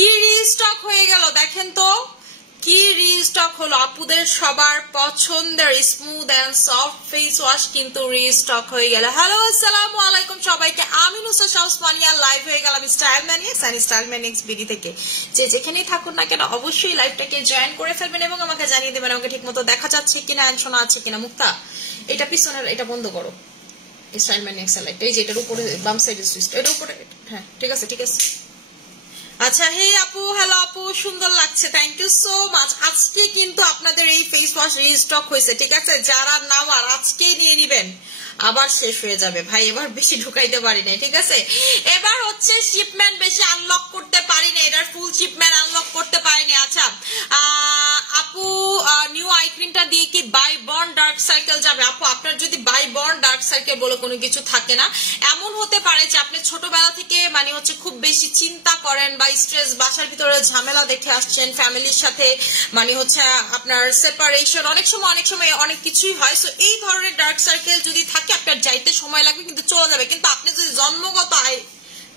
কি রিস্টক হয়ে গেল দেখেন তো, কি রিস্টক হলো। আপুদের সবার পছন্দের smooth and soft face wash কিন্তু রিস্টক হয়ে গেল। হ্যালো আসসালামু আলাইকুম সবাইকে, আমি নুসরাত ওসমানিয়া লাইভ হয়ে গেলাম style maniacs and style maniacs BD থেকে। যে যেখানেই থাকুন না কেন অবশ্যই লাইভটাকে জয়েন করে ফেলবেন এবং আমাকে জানিয়ে দেবেন আমাকে ঠিকমতো দেখা যাচ্ছে কিনা, শোনা আছে কিনা। মুক্তা এটা পিছনের এটা বন্ধ করো, স্টাইল ম্যানিয়াক্স লাইভটা এই যে এটার উপরে বাম সাইডে সুইচ এটার উপরে। হ্যাঁ ঠিক আছে ঠিক আছে। আচ্ছা হে আপু, হ্যালো আপু, সুন্দর লাগছে, থ্যাংক ইউ সো মাচ। আজকে কিন্তু আপনাদের এই ফেস ওয়াশ রিস্টক হয়েছে, ঠিক আছে? যারা নেওয়ার আজকেই নিয়ে নিবেন, আবার শেষ হয়ে যাবে ভাই। এবার বেশি ঢুকাইতে পারি না, ঠিক আছে? এবার হচ্ছে শিপমেন্ট বেশি আনলক করতে পারি না, এটার ফুল শিপমেন্ট আনলক করতে পারিনি। আচ্ছা আপু নিউ আই ক্রিমটা দিয়ে কি বাই বর্ন ডার্ক সার্কেল যাবে? আপু আপনার যদি বাই বর্ন ডার্ক সার্কেল বলে কোনো কিছু থাকে না, এমন হতে পারে যে আপনি ছোটবেলা থেকে মানে হচ্ছে খুব বেশি চিন্তা করেন বা স্ট্রেস, বাসার ভিতরে ঝামেলা দেখে আসছেন, ফ্যামিলির সাথে মানে হচ্ছে আপনার সেপারেশন, অনেক সময় অনেক কিছুই হয়। সো এই ধরনের ডার্ক সার্কেল যদি থাকে আপনার যাইতে সময় লাগবে কিন্তু চলে যাবে। কিন্তু আপনি যদি জন্মগত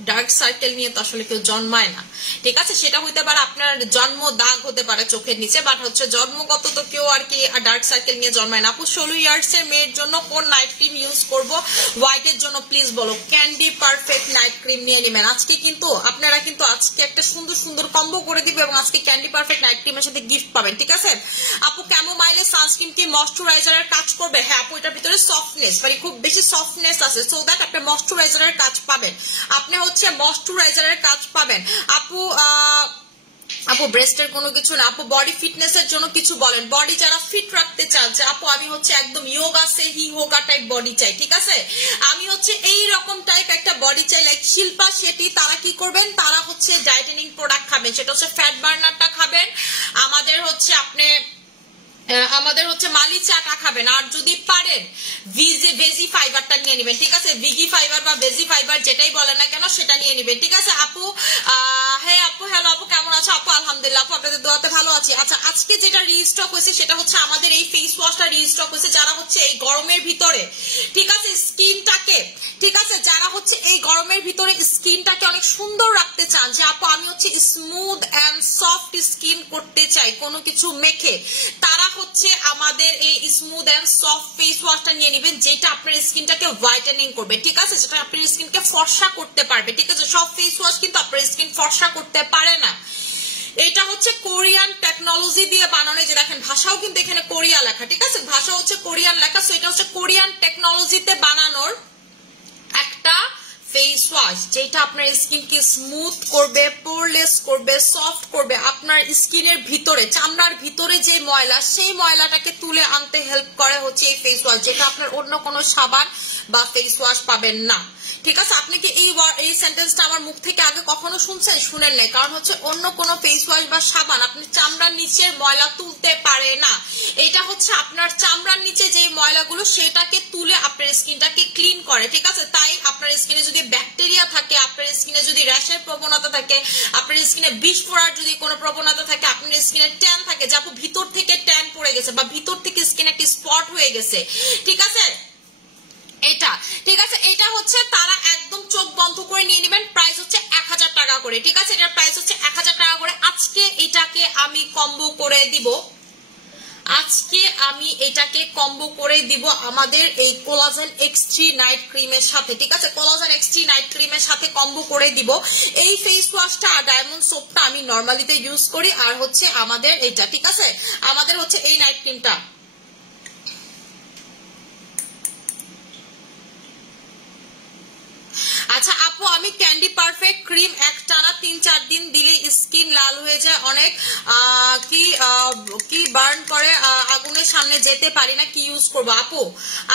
ডার্ক সার্কেল নিয়ে তো আসলে কেউ জন্মায় না, ঠিক আছে? সেটা হইতে পারে আপনার জন্ম দাগ হতে পারে চোখের নিচে, বাট হচ্ছে জন্মগত তো কেউ আর কি ডার্ক সার্কেল নিয়ে জন্মায় না। আপু 16 ইয়ার্স এর মেয়ের জন্য কোন নাইট ক্রিম ইউজ করব হোয়াইটের জন্য প্লিজ বলো। ক্যান্ডি পারফেক্ট নাইট ক্রিম নিয়ে নেবেন। আজকে কিন্তু আপনারা কিন্তু আজকে একটা সুন্দর সুন্দর কম্বো করে দিবে এবং আজকে ক্যান্ডি পারফেক্ট নাইট ক্রিমের সাথে গিফট পাবেন, ঠিক আছে? আপু ক্যামোমাইলের সানস্ক্রিন কি ময়শ্চারাইজারের কাজ করবে? হ্যাঁ আপু এটার ভিতরে সফটনেস মানে খুব বেশি সফটনেস আছে, সো দ্যাট আপনি ময়শ্চারাইজারের কাজ পাবেন, আপনি হচ্ছে ময়শ্চারাইজারের কাজ পাবেন। আপু ব্রেস্টের কোনো কিছু না, আপু বডি ফিটনেস এর জন্য কিছু বলেন। বডি যারা ফিট রাখতে চান যে আপু আমি হচ্ছে একদম ইয়োগা সে হি হোগা টাইপ বডি চাই, ঠিক আছে? আমি হচ্ছে এই রকম টাইপ একটা বডি চাই, লাইক শিল্পা শেট্টি, তারা কি করবেন, তারা হচ্ছে ডাইটেনিং প্রোডাক্ট খাবেন, সেটা হচ্ছে ফ্যাট বার্নারটা খাবেন, আমাদের হচ্ছে মালি চাটা খাবেন, আর যদি পারেন ভেজি ফাইবারটা নিয়ে নেবেন, ঠিক আছে? ভিগি ফাইবার বা ভেজি ফাইবার যেটাই বলেন না কেন সেটা নিয়ে নেবেন, ঠিক আছে? আপু হ্যাঁ আপু হ্যালো আপু কেমন আছো? আপু আলহামদুলিল্লাহ, আপু আপনাদের দোয়াতে ভালো আছি। আচ্ছা আজকে যেটা রিস্টক হয়েছে সেটা হচ্ছে আমাদের এই ফেস ওয়াশটা রিস্টক হয়েছে। যারা হচ্ছে এই গরমের ভিতরে, ঠিক আছে, স্কিনটাকে, ঠিক আছে, যারা হচ্ছে এই গরমের ভিতরে স্কিনটাকে অনেক সুন্দর রাখতে চান যে আপু আমি হচ্ছে স্মুথ এন্ড সফট স্কিন করতে চাই কোনো কিছু মেখে, তারা হচ্ছে আমাদের এই স্মুথ এন্ড সফট ফেস ওয়াশটা নিয়ে নেবেন, যেটা আপনার স্কিনটাকে হোয়াইটেনিং করবে, ঠিক আছে? সেটা আপনার স্কিনকে ফর্সা করতে পারবে, ঠিক আছে? সব ফেস ওয়াশ কিন্তু আপনার স্কিন ফর্সা করতে পারে না। এটা হচ্ছে কোরিয়ান টেকনোলজি দিয়ে বানানো, যে দেখেন ভাষাও কিন্তু এখানে কোরিয়া লেখা, ঠিক আছে? ভাষা হচ্ছে কোরিয়ান লেখা, সো এটা হচ্ছে কোরিয়ান টেকনোলজিতে বানানোর একটা ফেস ওয়াশ যেটা আপনার স্কিনকে স্মুথ করবে, পোরলেস করবে, সফট করবে, আপনার স্কিনের ভিতরে চামড়ার ভিতরে যে ময়লা সেই ময়লাটাকে তুলে আনতে হেল্প করে হচ্ছে এই ফেস ওয়াশ, যেটা আপনার অন্য কোনো সাবান বা ফেস ওয়াশ পাবেন না, ঠিক আছে? আপনি কি এই সেন্টেন্সটা আমার মুখ থেকে আগে কখনো শুনছেন? শুনেন নাই, কারণ হচ্ছে অন্য কোনো ফেস ওয়াশ বা সাবান আপনি চামড়ার নিচের ময়লা তুলতে পারে না। এটা হচ্ছে আপনার চামড়ার নিচে যে ময়লাগুলো সেটাকে তুলে আপনার স্কিনটাকে ক্লিন করে, ঠিক আছে? তাই আপনার স্কিনে যদি ব্যাকটেরিয়া থাকে, আপনার স্কিনে যদি র্যাশের প্রবণতা থাকে, আপনার স্কিনে বিষ পড়ার যদি কোনো প্রবণতা থাকে, আপনার স্কিনে ট্যান থাকে, যা ভিতর থেকে ট্যান পড়ে গেছে বা ভিতর থেকে স্কিনে একটা স্পট হয়ে গেছে, ঠিক আছে? এটা ঠিক আছে, এটা হচ্ছে তারা একদম চোখ বন্ধ করে নিয়ে নেবেন। প্রাইস হচ্ছে 1000 টাকা করে, ঠিক আছে? এটার প্রাইস হচ্ছে 1000 টাকা করে। আজকে এটাকে আমি কম্বো করে দিব, আমাদের এই কোলাজেন X3 নাইট ক্রিমের সাথে, ঠিক আছে? কোলাজেন X3 নাইট ক্রিমের সাথে কম্বো করে দিব। এই ফেস ওয়াশটা ডায়মন্ড সোপটা আমি নরমালিতে ইউজ করি, আর হচ্ছে আমাদের এটা, ঠিক আছে? আমাদের হচ্ছে এই নাইট ক্রিমটা। আচ্ছা আপু আমি ক্যান্ডি পারফেক্ট ক্রিম একটানা 3-4 দিন দিলে স্কিন লাল হয়ে যায় অনেক, কি বার্ন করে, আগুনের সামনে যেতে পারি না, কি ইউজ করবো? আপু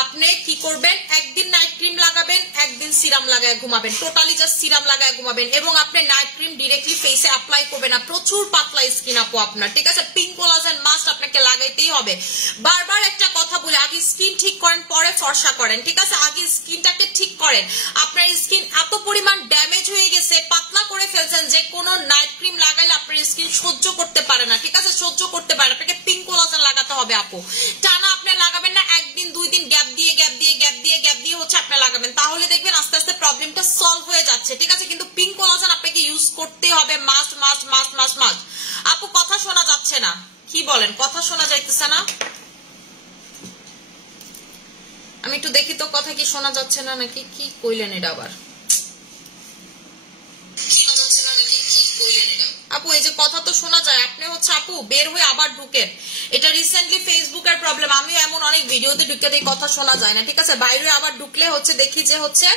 আপনি কি করবেন, একদিন নাইট ক্রিম লাগাবেন, একদিন সিরাম লাগায় ঘুমাবেন, টোটালি জাস্ট সিরাম লাগায় ঘুমাবেন, এবং আপনি নাইট ক্রিম ডিরেক্টলি ফেসে অ্যাপ্লাই করবেন না। প্রচুর পাতলা স্কিন আপু আপনার, ঠিক আছে? পিঙ্ক কোলাজেন মাস্ট আপনাকে লাগাইতেই হবে। বারবার একটা কথা বলি, আগে স্কিন ঠিক করেন পরে ফর্সা করেন, ঠিক আছে? আগে স্কিনটাকে ঠিক করেন। আপনার স্কিন এত পরিমাণ ড্যামেজ হয়ে গেছে, পাতলা করে ফেলছেন যে কোনো নাইট ক্রিম লাগাইলে আপনার স্কিন সহ্য করতে পারে না, ঠিক আছে? সহ্য করতে পারে, আপনাকে পিঙ্ক কোলাজেন লাগাতে হবে আপু। টানা আপনি লাগাবেন না, একদিন 2 দিন গ্যাপ দিয়ে হচ্ছে আপনি লাগাবেন, তাহলে দেখবেন আস্তে আস্তে প্রবলেমটা সলভ হয়ে যাচ্ছে, ঠিক আছে? কিন্তু পিঙ্ক কোলাজেন আপনাকে ইউজ করতে হবে হবে must must must must must. আপু কথা শোনা যাচ্ছে না, কি বলেন? কথা শোনা যাইতেছে না? আমি একটু দেখি তো কথা কি শোনা যাচ্ছে না নাকি। কি কইলেন এটা আবার? আপু এই যে কথা তো শোনা যায়, আপনি হচ্ছে আপু বের হয়ে আবার ঢুকেন। এটা রিসেন্টলি ফেসবুকের প্রবলেম, আমি এমন অনেক ভিডিওতে ঢুকে দেখি কথা শোনা যায় না, ঠিক আছে? বাইরে আবার ঢুকলে হচ্ছে দেখি যে হচ্ছে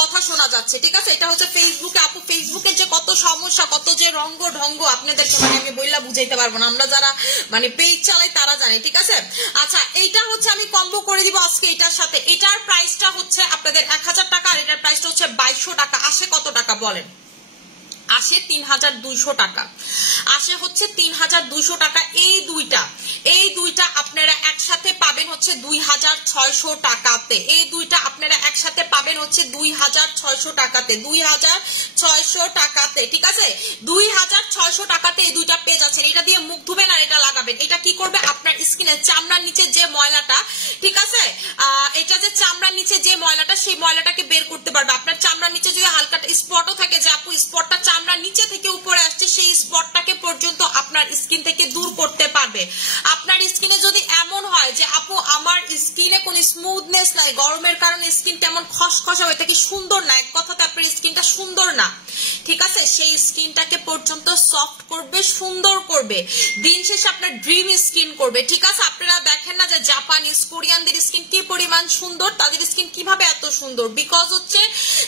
কথা শোনা যাচ্ছে, ঠিক আছে? এটা হচ্ছে ফেসবুকে। আপু ফেসবুকের যে কত সমস্যা, কত যে রঙ্গ ঢঙ্গ আপনাদেরকে মানে আমি বইলা বুঝাইতে পারবো না, আমরা যারা মানে পেজ চালাই তারা জানে, ঠিক আছে? আচ্ছা এইটা হচ্ছে আমি কম্বো করে দিব আজকে এটার সাথে। এটার প্রাইসটা হচ্ছে আপনাদের 1000 টাকা, আর এটার প্রাইসটা হচ্ছে 2200 টাকা। আসে কত টাকা বলেন? আসে 3200 টাকা, আসে হচ্ছে 3200 টাকা। এই দুইটা আপনারা একসাথে পাবেন হচ্ছে 2600 টাকাতে। এই দুইটা আপনারা একসাথে পাবেন হচ্ছে 2600 টাকাতে, 2600 টাকাতে, ঠিক আছে? 2600 টাকাতে এই দুইটা পেজ আছেন। এটা দিয়ে মুখ ধুবেন আর এটা লাগাবেন। এটা কি করবে? আপনার স্কিনের চামড়ার নিচে যে ময়লাটা, ঠিক আছে, এটা যে চামড়ার নিচে যে ময়লাটা, সেই ময়লাটাকে বের করতে পারবে। আপনার চামড়ার নিচে যদি হালকা স্পটও থাকে, যে আপু স্পটটা চামড়ার নিচে থেকে উপরে আসছে, সেই স্পটটাকে পর্যন্ত আপনার স্কিন থেকে দূর করতে পারবে। আপনার স্কিনে যদি এমন হয় যে আপু আমার স্কিনে কোনো স্মুথনেস নাই, গরমের কারণে স্কিন কেমন খসখসা হয়ে থাকে, সুন্দর না, এক কথাতে আপনার স্কিনটা সুন্দর না, ঠিক আছে, সেই স্কিনটাকে পর্যন্ত সফট করবে, সুন্দর করবে, দিন শেষে আপনার ড্রিম স্কিন করবে, ঠিক আছে? আপনারা দেখেন না যে জাপানিজ কোরিয়ানদের স্কিন কি পরিমাণ সুন্দর, তাদের স্কিন কিভাবে এত সুন্দর? বিকজ হচ্ছে,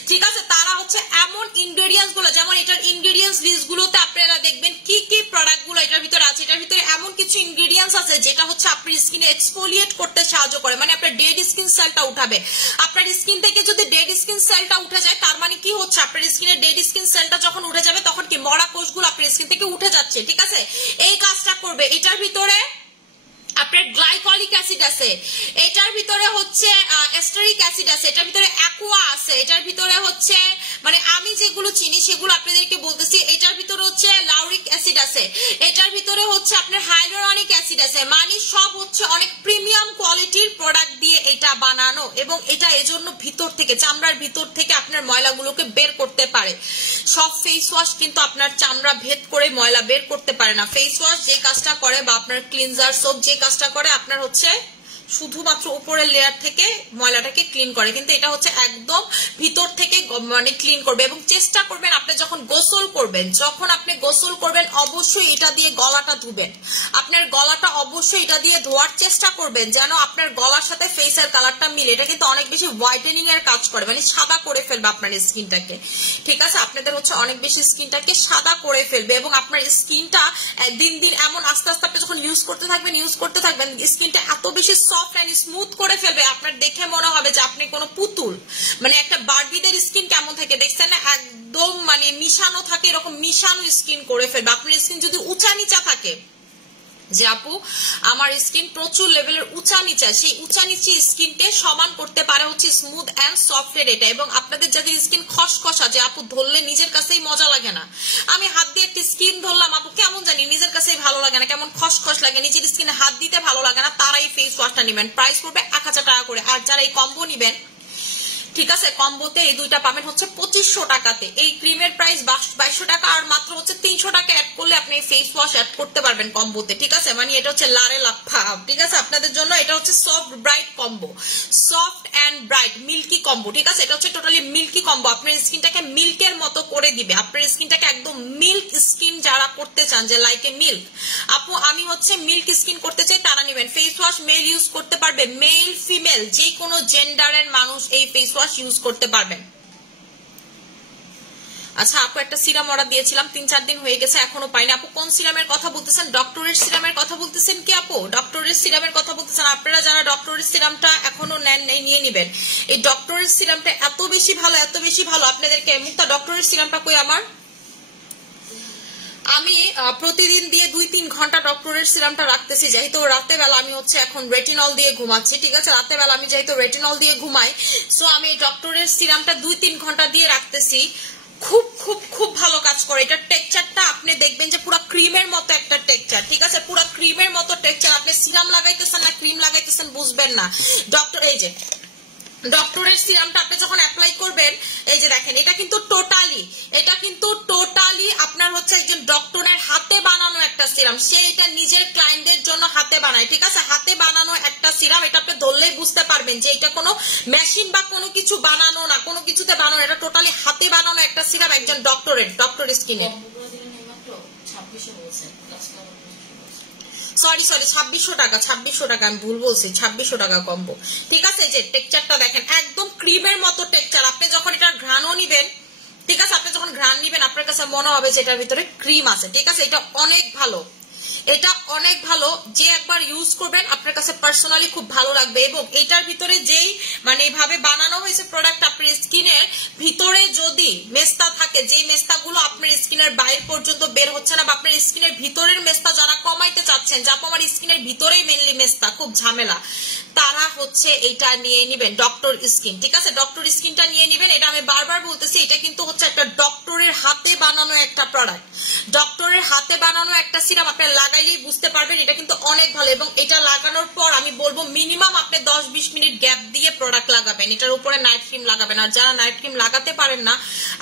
ঠিক আছে, তারা হচ্ছে এমন ইনগ্রেডিয়েন্টস গুলো, যেমন এটার ইনগ্রেডিয়েন্টস লিস্ট গুলোতে আপনারা দেখবেন কি কি প্রোডাক্ট গুলো এটার ভিতরে আছে। এটার ভিতরে এমন কিছু ইনগ্রেডিয়েন্টস আছে যেটা হচ্ছে আপনার স্কিনে এক্সফোলিয়েট করতে সাহায্য করে, মানে আপনার ডেড স্কিন সেলটা উঠাবে। আপনার স্কিন থেকে যদি ডেড স্কিন সেলটা উঠে যায়, তার মানে কি হচ্ছে? আপনার স্কিনে ডেড স্কিন সেলটা যখন উঠে যাবে, তখন কি মরা কোষগুলো আপনার স্কিন থেকে উঠে যাচ্ছে, ঠিক আছে? এই কাজটা করবে। এটার ভিতরে আপনার গ্লাইকলিক অ্যাসিড আছে, এটার ভিতরে হচ্ছে এস্টারিক অ্যাসিড আছে, এটার ভিতরে অ্যাকোয়া আছে, এটার ভিতরে হচ্ছে মানে আমি যেগুলো চিনি সেগুলো আপনাদেরকে বলতেছি। এটার ভিতরে হচ্ছে লাউরিক অ্যাসিড আছে, এটার ভিতরে হচ্ছে আপনার হাইলোরনিক অ্যাসিড আছে, মানে সব হচ্ছে অনেক প্রিমিয়াম কোয়ালিটির প্রোডাক্ট দিয়ে এটা বানানো, এবং এটা এজন্য ভিতর থেকে, চামড়ার ভিতর থেকে আপনার ময়লাগুলোকে বের করতে পারে। সব ফেস ওয়াশ কিন্তু আপনার চামড়া ভেদ করে ময়লা বের করতে পারে না। ফেস ওয়াশ যে কাজটা করে, বা আপনার ক্লিনজার সোপ যে কাজটা করে, আপনার হচ্ছে শুধুমাত্র উপরের লেয়ার থেকে ময়লাটাকে ক্লিন করে, কিন্তু এটা হচ্ছে একদম ভিতর থেকে মানে ক্লিন করবে। এবং চেষ্টা করবেন আপনি যখন গোসল করবেন, অবশ্যই এটা দিয়ে গলাটা ধুবেন। আপনার গলাটা অবশ্যই এটা দিয়ে ধোয়ার চেষ্টা করবেন, যেন আপনার গলার সাথে ফেসের কালারটা মিলে। এটা কিন্তু অনেক বেশি হোয়াইটেনিং এর কাজ করে, মানে সাদা করে ফেলবে আপনার স্কিনটাকে, ঠিক আছে? আপনাদের হচ্ছে অনেক বেশি স্কিনটাকে সাদা করে ফেলবে, এবং আপনার স্কিনটা দিন দিন এমন আস্তে আস্তে আপনি যখন ইউজ করতে থাকবেন স্কিনটা এত বেশি সফট এন্ড স্মুথ করে ফেলবে, আপনার দেখে মনে হবে যে আপনি কোনো পুতুল, মানে একটা বারবিদের স্কিন কেমন থাকে দেখছেন না, একদম মানে মিশানো থাকে, এরকম মিশানো স্কিন করে ফেলবে। আপনার স্কিন যদি উঁচা নিচা থাকে, যে আপু আমার স্কিন প্রচুর লেভেলের উঁচা নিচা, সেই উঁচা নিচে স্কিনকে সমান করতে পারে হচ্ছে স্মুথ এন্ড সফটের এটা। এবং আপনাদের যাদের স্কিন খসখসা, যে আপু ধরলে নিজের কাছেই মজা লাগে না, আমি হাত দিয়ে একটি স্কিন ধরলাম আপু কেমন জানি নিজের কাছেই ভালো লাগে না, কেমন খসখস লাগে, নিজের স্কিনে হাত দিতে ভালো লাগে না, তারা এই ফেস ওয়াশটা নেবেন। প্রাইস পড়বে 1000 টাকা করে। আর যারা এই কম্বো নিবেন, ঠিক আছে, কম্বোতে এই দুইটা পাবেন হচ্ছে 2500 টাকাতে। এই ক্রিমের প্রাইস 2200 টাকা, আর মাত্র হচ্ছে 300 টাকা অ্যাড করলে আপনি ফেস ওয়াশ অ্যাড করতে পারবেন কম্বোতে, ঠিক আছে? মানে এটা হচ্ছে লারে লাফা, ঠিক আছে? আপনাদের জন্য এটা হচ্ছে soft bright combo, soft and bright milky combo, ঠিক আছে? এটা হচ্ছে টোটালি মিল্কি কম্বো, আপনার স্কিনটাকে মিল্কের মতো করে দিবে। আপনার স্কিনটাকে একদম মিল্ক স্কিন যারা করতে চান, যে লাইক এ মিল্ক, আপু আমি হচ্ছে মিল্ক স্কিন করতে চাই, তারা নেবেন। ফেস ওয়াশ মেল ইউজ করতে পারবে, মেল ফিমেল যে কোনো জেন্ডারের মানুষ এই ফেস ওয়াশ ইউজ করতে পারবেন। আচ্ছা আপু একটা সিরাম অর্ডার দিয়েছিলাম, 3-4 দিন হয়ে গেছে, এখনো পাইনি। আপু কোন সিরামের কথা বলতেছেন? ডক্টরের সিরামের কথা বলতেছেন কি আপু? ডক্টরের সিরামের কথা বলতেছেন? আপনারা যারা ডক্টরের সিরামটা এখনো নেন নাই, নিয়ে নিবেন। এই ডক্টরের সিরামটা এত বেশি ভালো, এত বেশি ভালো আপনাদেরকে। মুক্তা ডক্টরের সিরামটা কই আমার? আমি প্রতিদিন দিয়ে 2-3 ঘন্টা ডক্টরের সিরামটা রাখতেছি, যেহেতু রাতে বেলা আমি হচ্ছে এখন রেটিনল দিয়ে ঘুমাচ্ছি, ঠিক আছে? রাতে বেলা আমি যেহেতু রেটিনল দিয়ে ঘুমাই, সো আমি ডক্টরের সিরামটা 2-3 ঘন্টা দিয়ে রাখতেছি। খুব খুব খুব ভালো কাজ করে। এটার টেক্সচারটা আপনি দেখবেন যে পুরো ক্রিমের মতো একটা টেক্সচার, ঠিক আছে? পুরো ক্রিমের মতো টেক্সচার। আপনি সিরাম লাগাইতেছেন না ক্রিম লাগাইতেছেন বুঝবেন না। ডক্টর এই যে ডক্টরের সিরামটা আপনি যখন অ্যাপ্লাই করবেন, এই যে দেখেন এটা কিন্তু টোটালি আপনার হচ্ছে একজন ডক্টরের হাতে বানানো একটা সিরাম। সে এটা নিজের ক্লায়েন্টদের জন্য হাতে বানায়, ঠিক আছে? হাতে বানানো একটা সিরাম, এটা আপনি ধরলেই বুঝতে পারবেন যে এটা কোনো মেশিন বা কোনো কিছু বানানো না, কোনো কিছুতে বানানো, এটা টোটালি হাতে বানানো একটা সিরাম একজন ডক্টরের স্কিনের। সরি 2600 টাকা, আমি ভুল বলছি, 2600 টাকা কম্বো, ঠিক আছে? এই যে টেক্সচারটা দেখেন একদম ক্রিমের মতো টেক্সচার। আপনি যখন এটা ঘ্রাণও নিবেন, ঠিক আছে, আপনি যখন ঘ্রাণ নিবেন আপনার কাছে মনে হবে যে এটার ভিতরে ক্রিম আছে, ঠিক আছে? এটা অনেক ভালো, যে একবার ইউজ করবেন আপনার কাছে পার্সোনালি খুব ভালো লাগবে। এবং এটার ভিতরে যেই মানে এইভাবে বানানো হয়েছে প্রোডাক্ট, আপনার স্কিনের ভিতরে যদি মেস্তা থাকে, যেই মেস্তাগুলো আপনার স্কিনের বাইরে পর্যন্ত বের হচ্ছে না, বা আপনার স্কিনের ভিতরের মেস্তা যারা কমাইতে চাচ্ছেন, যা আমার স্কিনের ভিতরেই মেনলি মেস্তা, খুব ঝামেলা, তারা হচ্ছে এটা নিয়ে নিবেন, ডক্টর স্কিন, ঠিক আছে? ডক্টর স্কিনটা নিয়ে নিবেন। এটা আমি বারবার বলতেছি, এটা কিন্তু হচ্ছে একটা ডক্টরের হাতে বানানো একটা প্রোডাক্ট, ডক্টরের হাতে বানানো একটা সিরাম। আপনি লাগাইলেই বুঝতে পারবেন এটা কিন্তু অনেক ভালো। এবং এটা লাগানোর পর আমি বলবো মিনিমাম আপনি 10-20 মিনিট গ্যাপ দিয়ে প্রোডাক্ট লাগাবেন, এটার উপরে নাইট ক্রিম লাগাবেন। আর যারা নাইট ক্রিম লাগাতে পারেন না,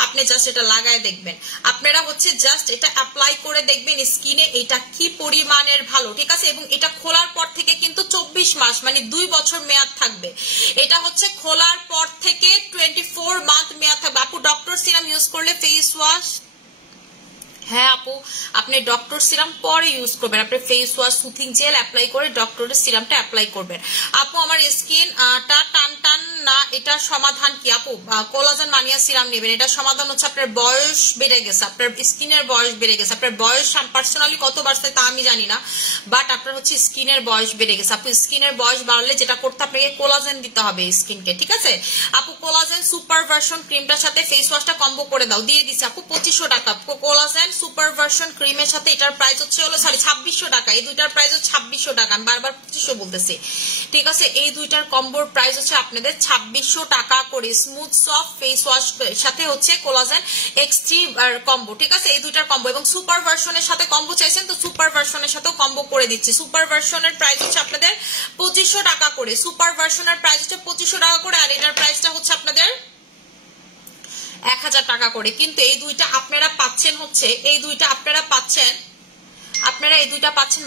আপনি জাস্ট এটা লাগায় দেখবেন, আপনারা হচ্ছে জাস্ট এটা অ্যাপ্লাই করে দেখবেন স্কিনে এটা কি পরিমাণের ভালো, ঠিক আছে? এবং এটা খোলার পর থেকে কিন্তু 24 মাস মানে 2 বছর মেয়াদ থাকবে। এটা হচ্ছে খোলার পর থেকে 24 মান্থ মেয়াদ থাকবে। আপু ডক্টর সিরাম ইউজ করলে ফেস ওয়াশ, হ্যাঁ আপু আপনি ডক্টর সিরাম পরে ইউজ করবেন, আপনি face wash soothing jail apply করে ডক্টরের সিরামটা অ্যাপ্লাই করবেন। আপু আমার স্কিন টান টান না, এটার সমাধান কি? আপু কোলাজেন মানিয়া সিরাম নেবেন, এটার সমাধান হচ্ছে আপনার বয়স বেড়ে গেছে, আপনার স্কিনের বয়স বেড়ে গেছে। আপনার বয়স পার্সোনালি কত বাড়ছে তা আমি জানি না, বাট আপনার হচ্ছে স্কিনের বয়স বেড়ে গেছে। আপু স্কিনের বয়স বাড়লে যেটা করতে আপনাকে কোলাজেন দিতে হবে স্কিনকে, ঠিক আছে? আপু কোলাজেন সুপার ভার্সন ক্রিমটার সাথে ফেস ওয়াশটা কম্বো করে দাও, দিয়ে দিচ্ছি আপু 2500 টাকা। কোলাজেন সুপার ভার্সন ক্রিমের সাথে এটার প্রাইস হচ্ছে হলো 2600 টাকা। এই দুইটার প্রাইস হচ্ছে 2600 টাকা, আমি বারবার 2500 বলতেছি, ঠিক আছে? এই দুইটার কম্বোর প্রাইস হচ্ছে আপনাদের 2600 টাকা করে। স্মুথ সফট ফেস ওয়াশ সাথে হচ্ছে কোলাজেন X3 কম্বো, ঠিক আছে? এই দুইটার কম্বো। এবং সুপার ভার্সনের সাথে কম্বো চাইছেন তো সুপার ভার্সনের সাথেও কম্বো করে দিচ্ছি। সুপার ভার্সনের প্রাইস হচ্ছে আপনাদের 2500 টাকা করে, সুপার ভার্সনের প্রাইস হচ্ছে 2500 টাকা করে, আর এটার প্রাইসটা হচ্ছে আপনাদের 1000 টাকা করে। কিন্তু এই দুইটা আপনারা পাচ্ছেন হচ্ছে, এই দুইটা আপনারা পাচ্ছেন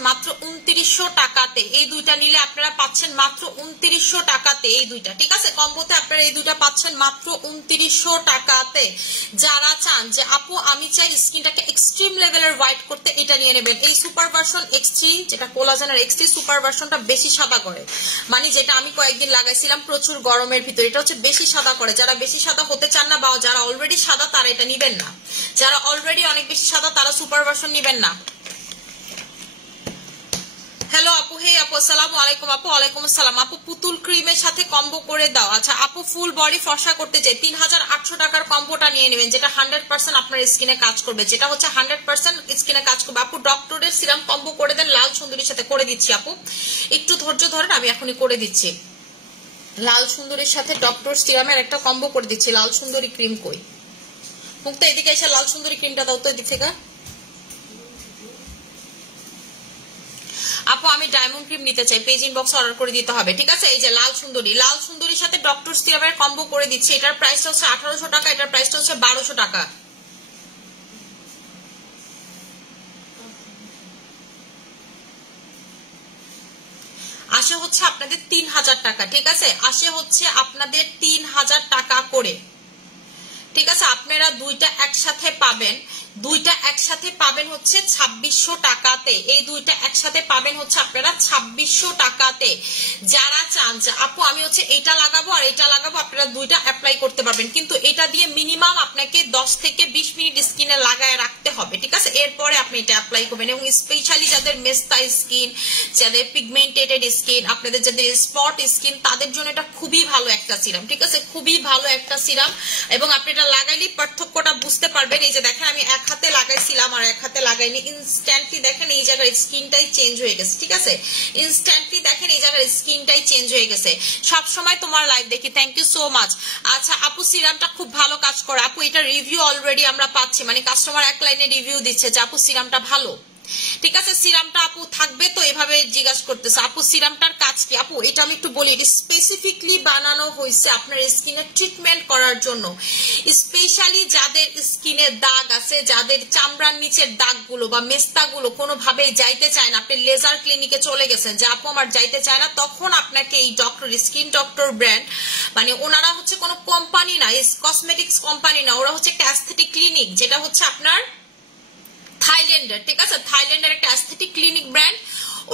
মাত্র 2900 টাকাতে। এই দুইটা নিলে আপনারা পাচ্ছেন মাত্র 2900 টাকাতে এই দুইটা, ঠিক আছে? কম্বোতে আপনারা এই দুইটা পাচ্ছেন মাত্র 2900 টাকাতে। যারা চান যে আপু আমি চাই স্কিনটাকে এক্সট্রিম লেভেলের হোয়াইট করতে, এটা নিয়ে নেবেন। এই সুপার ভার্সন X3 যেটা কোলাজেনের X3 সুপার ভার্সনটা বেশি সাদা করে, মানে যেটা আমি কয়েকদিন লাগাইছিলাম প্রচুর গরমের ভিতরে, এটা হচ্ছে বেশি সাদা করে। যারা বেশি সাদা হতে চান না বা যারা অলরেডি সাদা তারা এটা নিবেন না, যারা অলরেডি অনেক বেশি সাদা তারা সুপার ভার্সন নিবেন না। হ্যালো আপু, হে আপু আসসালামু আলাইকুম। আপু ওয়ালাইকুম আসসালাম। আপু পুতুল ক্রিমের সাথে কম্বো করে দাও। আচ্ছা আপু ফুল বডি ফর্সা করতে চাই, 3800 টাকার কম্বোটা নিয়ে নেবেন, যেটা 100% আপনার স্কিনে কাজ করবে, যেটা হচ্ছে 100% স্কিনে কাজ করবে। আপু ডক্টরের সিরাম কম্বো করে দেন লাল সুন্দরীর সাথে, করে দিচ্ছি আপু, একটু ধৈর্য ধরেন, আমি এখনই করে দিচ্ছি। লাল সুন্দরীর সাথে ডক্টর সিরামের একটা কম্বো করে দিচ্ছি। লাল সুন্দরী ক্রিম কই? মুক্তা এদিকে এসে লাল সুন্দরী ক্রিমটা দাও তো এদিক থেকে। আপু আমি ডায়মন্ড ক্রিম নিতে চাই, পেজ ইনবক্স অর্ডার করে দিতে হবে, ঠিক আছে? এই যে লাল সুন্দরীর সাথে ডক্টর সিরামের কম্বো করে দিচ্ছি। এটার প্রাইসটা হচ্ছে 1800 টাকা, এটার প্রাইসটা হচ্ছে 1200 টাকা। আসে হচ্ছে আপনাদের 3000 টাকা, ঠিক আছে? আসে হচ্ছে আপনাদের 3000 টাকা করে, ঠিক আছে? আপনারা দুইটা একসাথে পাবেন, হচ্ছে 2600 টাকাতে। এই দুইটা একসাথে পাবেন হচ্ছে আপনারা 2600 টাকাতে। যারা চান যে আপু আমি হচ্ছে এটা লাগাবো আর এটা লাগাবো, আপনারা দুইটা অ্যাপ্লাই করতে পারবেন, কিন্তু এটা দিয়ে মিনিমাম আপনাকে 10 থেকে 20 মিনিট স্কিনে লাগায় রাখতে হবে, ঠিক আছে? এরপরে আপনি এটা অ্যাপ্লাই করবেন। এবং স্পেশালি যাদের মেস্তা স্কিন, যাদের পিগমেন্টেটেড স্কিন, আপনাদের যাদের স্পট স্কিন, তাদের জন্য এটা খুবই ভালো একটা সিরাম, ঠিক আছে? খুবই ভালো একটা সিরাম। এবং আপনি এটা লাগাইলে পার্থক্যটা বুঝতে পারবেন। এই যে দেখেন আমি এক হাতে লাগাইছিলাম আর এক হাতে লাগাইনি, ইনস্ট্যান্টলি দেখেন এই জায়গার স্কিনটাই চেঞ্জ হয়ে গেছে, ঠিক আছে? ইনস্ট্যান্টলি দেখেন এই জায়গার স্কিনটাই চেঞ্জ হয়ে গেছে। সব সময় তোমার লাইভ দেখি, থ্যাংক ইউ সো মাচ। আচ্ছা আপু সিরামটা খুব ভালো কাজ করে আপু, এটা রিভিউ অলরেডি আমরা পাচ্ছি, মানে কাস্টমার এক লাইনে রিভিউ দিচ্ছে যে আপু সিরামটা ভালো, ঠিক আছে, সিরামটা আপু থাকবে তো এভাবে জিজ্ঞাসা করতেছে। আপু সিরামটার কাজ কি? আপু এটা আমি একটু বলি, এটা স্পেসিফিকলি বানানো হয়েছে আপনার স্কিনের ট্রিটমেন্ট করার জন্য। স্পেশালি যাদের স্কিনে দাগ আছে, যাদের চামড়ার নিচের দাগগুলো বা মেস্তাগুলো কোনোভাবেই যাইতে চায় না, আপনি লেজার ক্লিনিকে চলে গেছেন যে আপু আমার যাইতে চায় না, তখন আপনাকে এই ডক্টর স্কিন ডক্টর ব্র্যান্ড, মানে ওনারা হচ্ছে কোনো কোম্পানি না, কসমেটিক্স কোম্পানি না, ওরা হচ্ছে একটা অ্যাস্থেটিক ক্লিনিক, যেটা হচ্ছে আপনার থাইল্যান্ডের। ঠিক আছে, থাইল্যান্ডের একটা অ্যাস্থেটিক ক্লিনিক ব্র্যান্ড।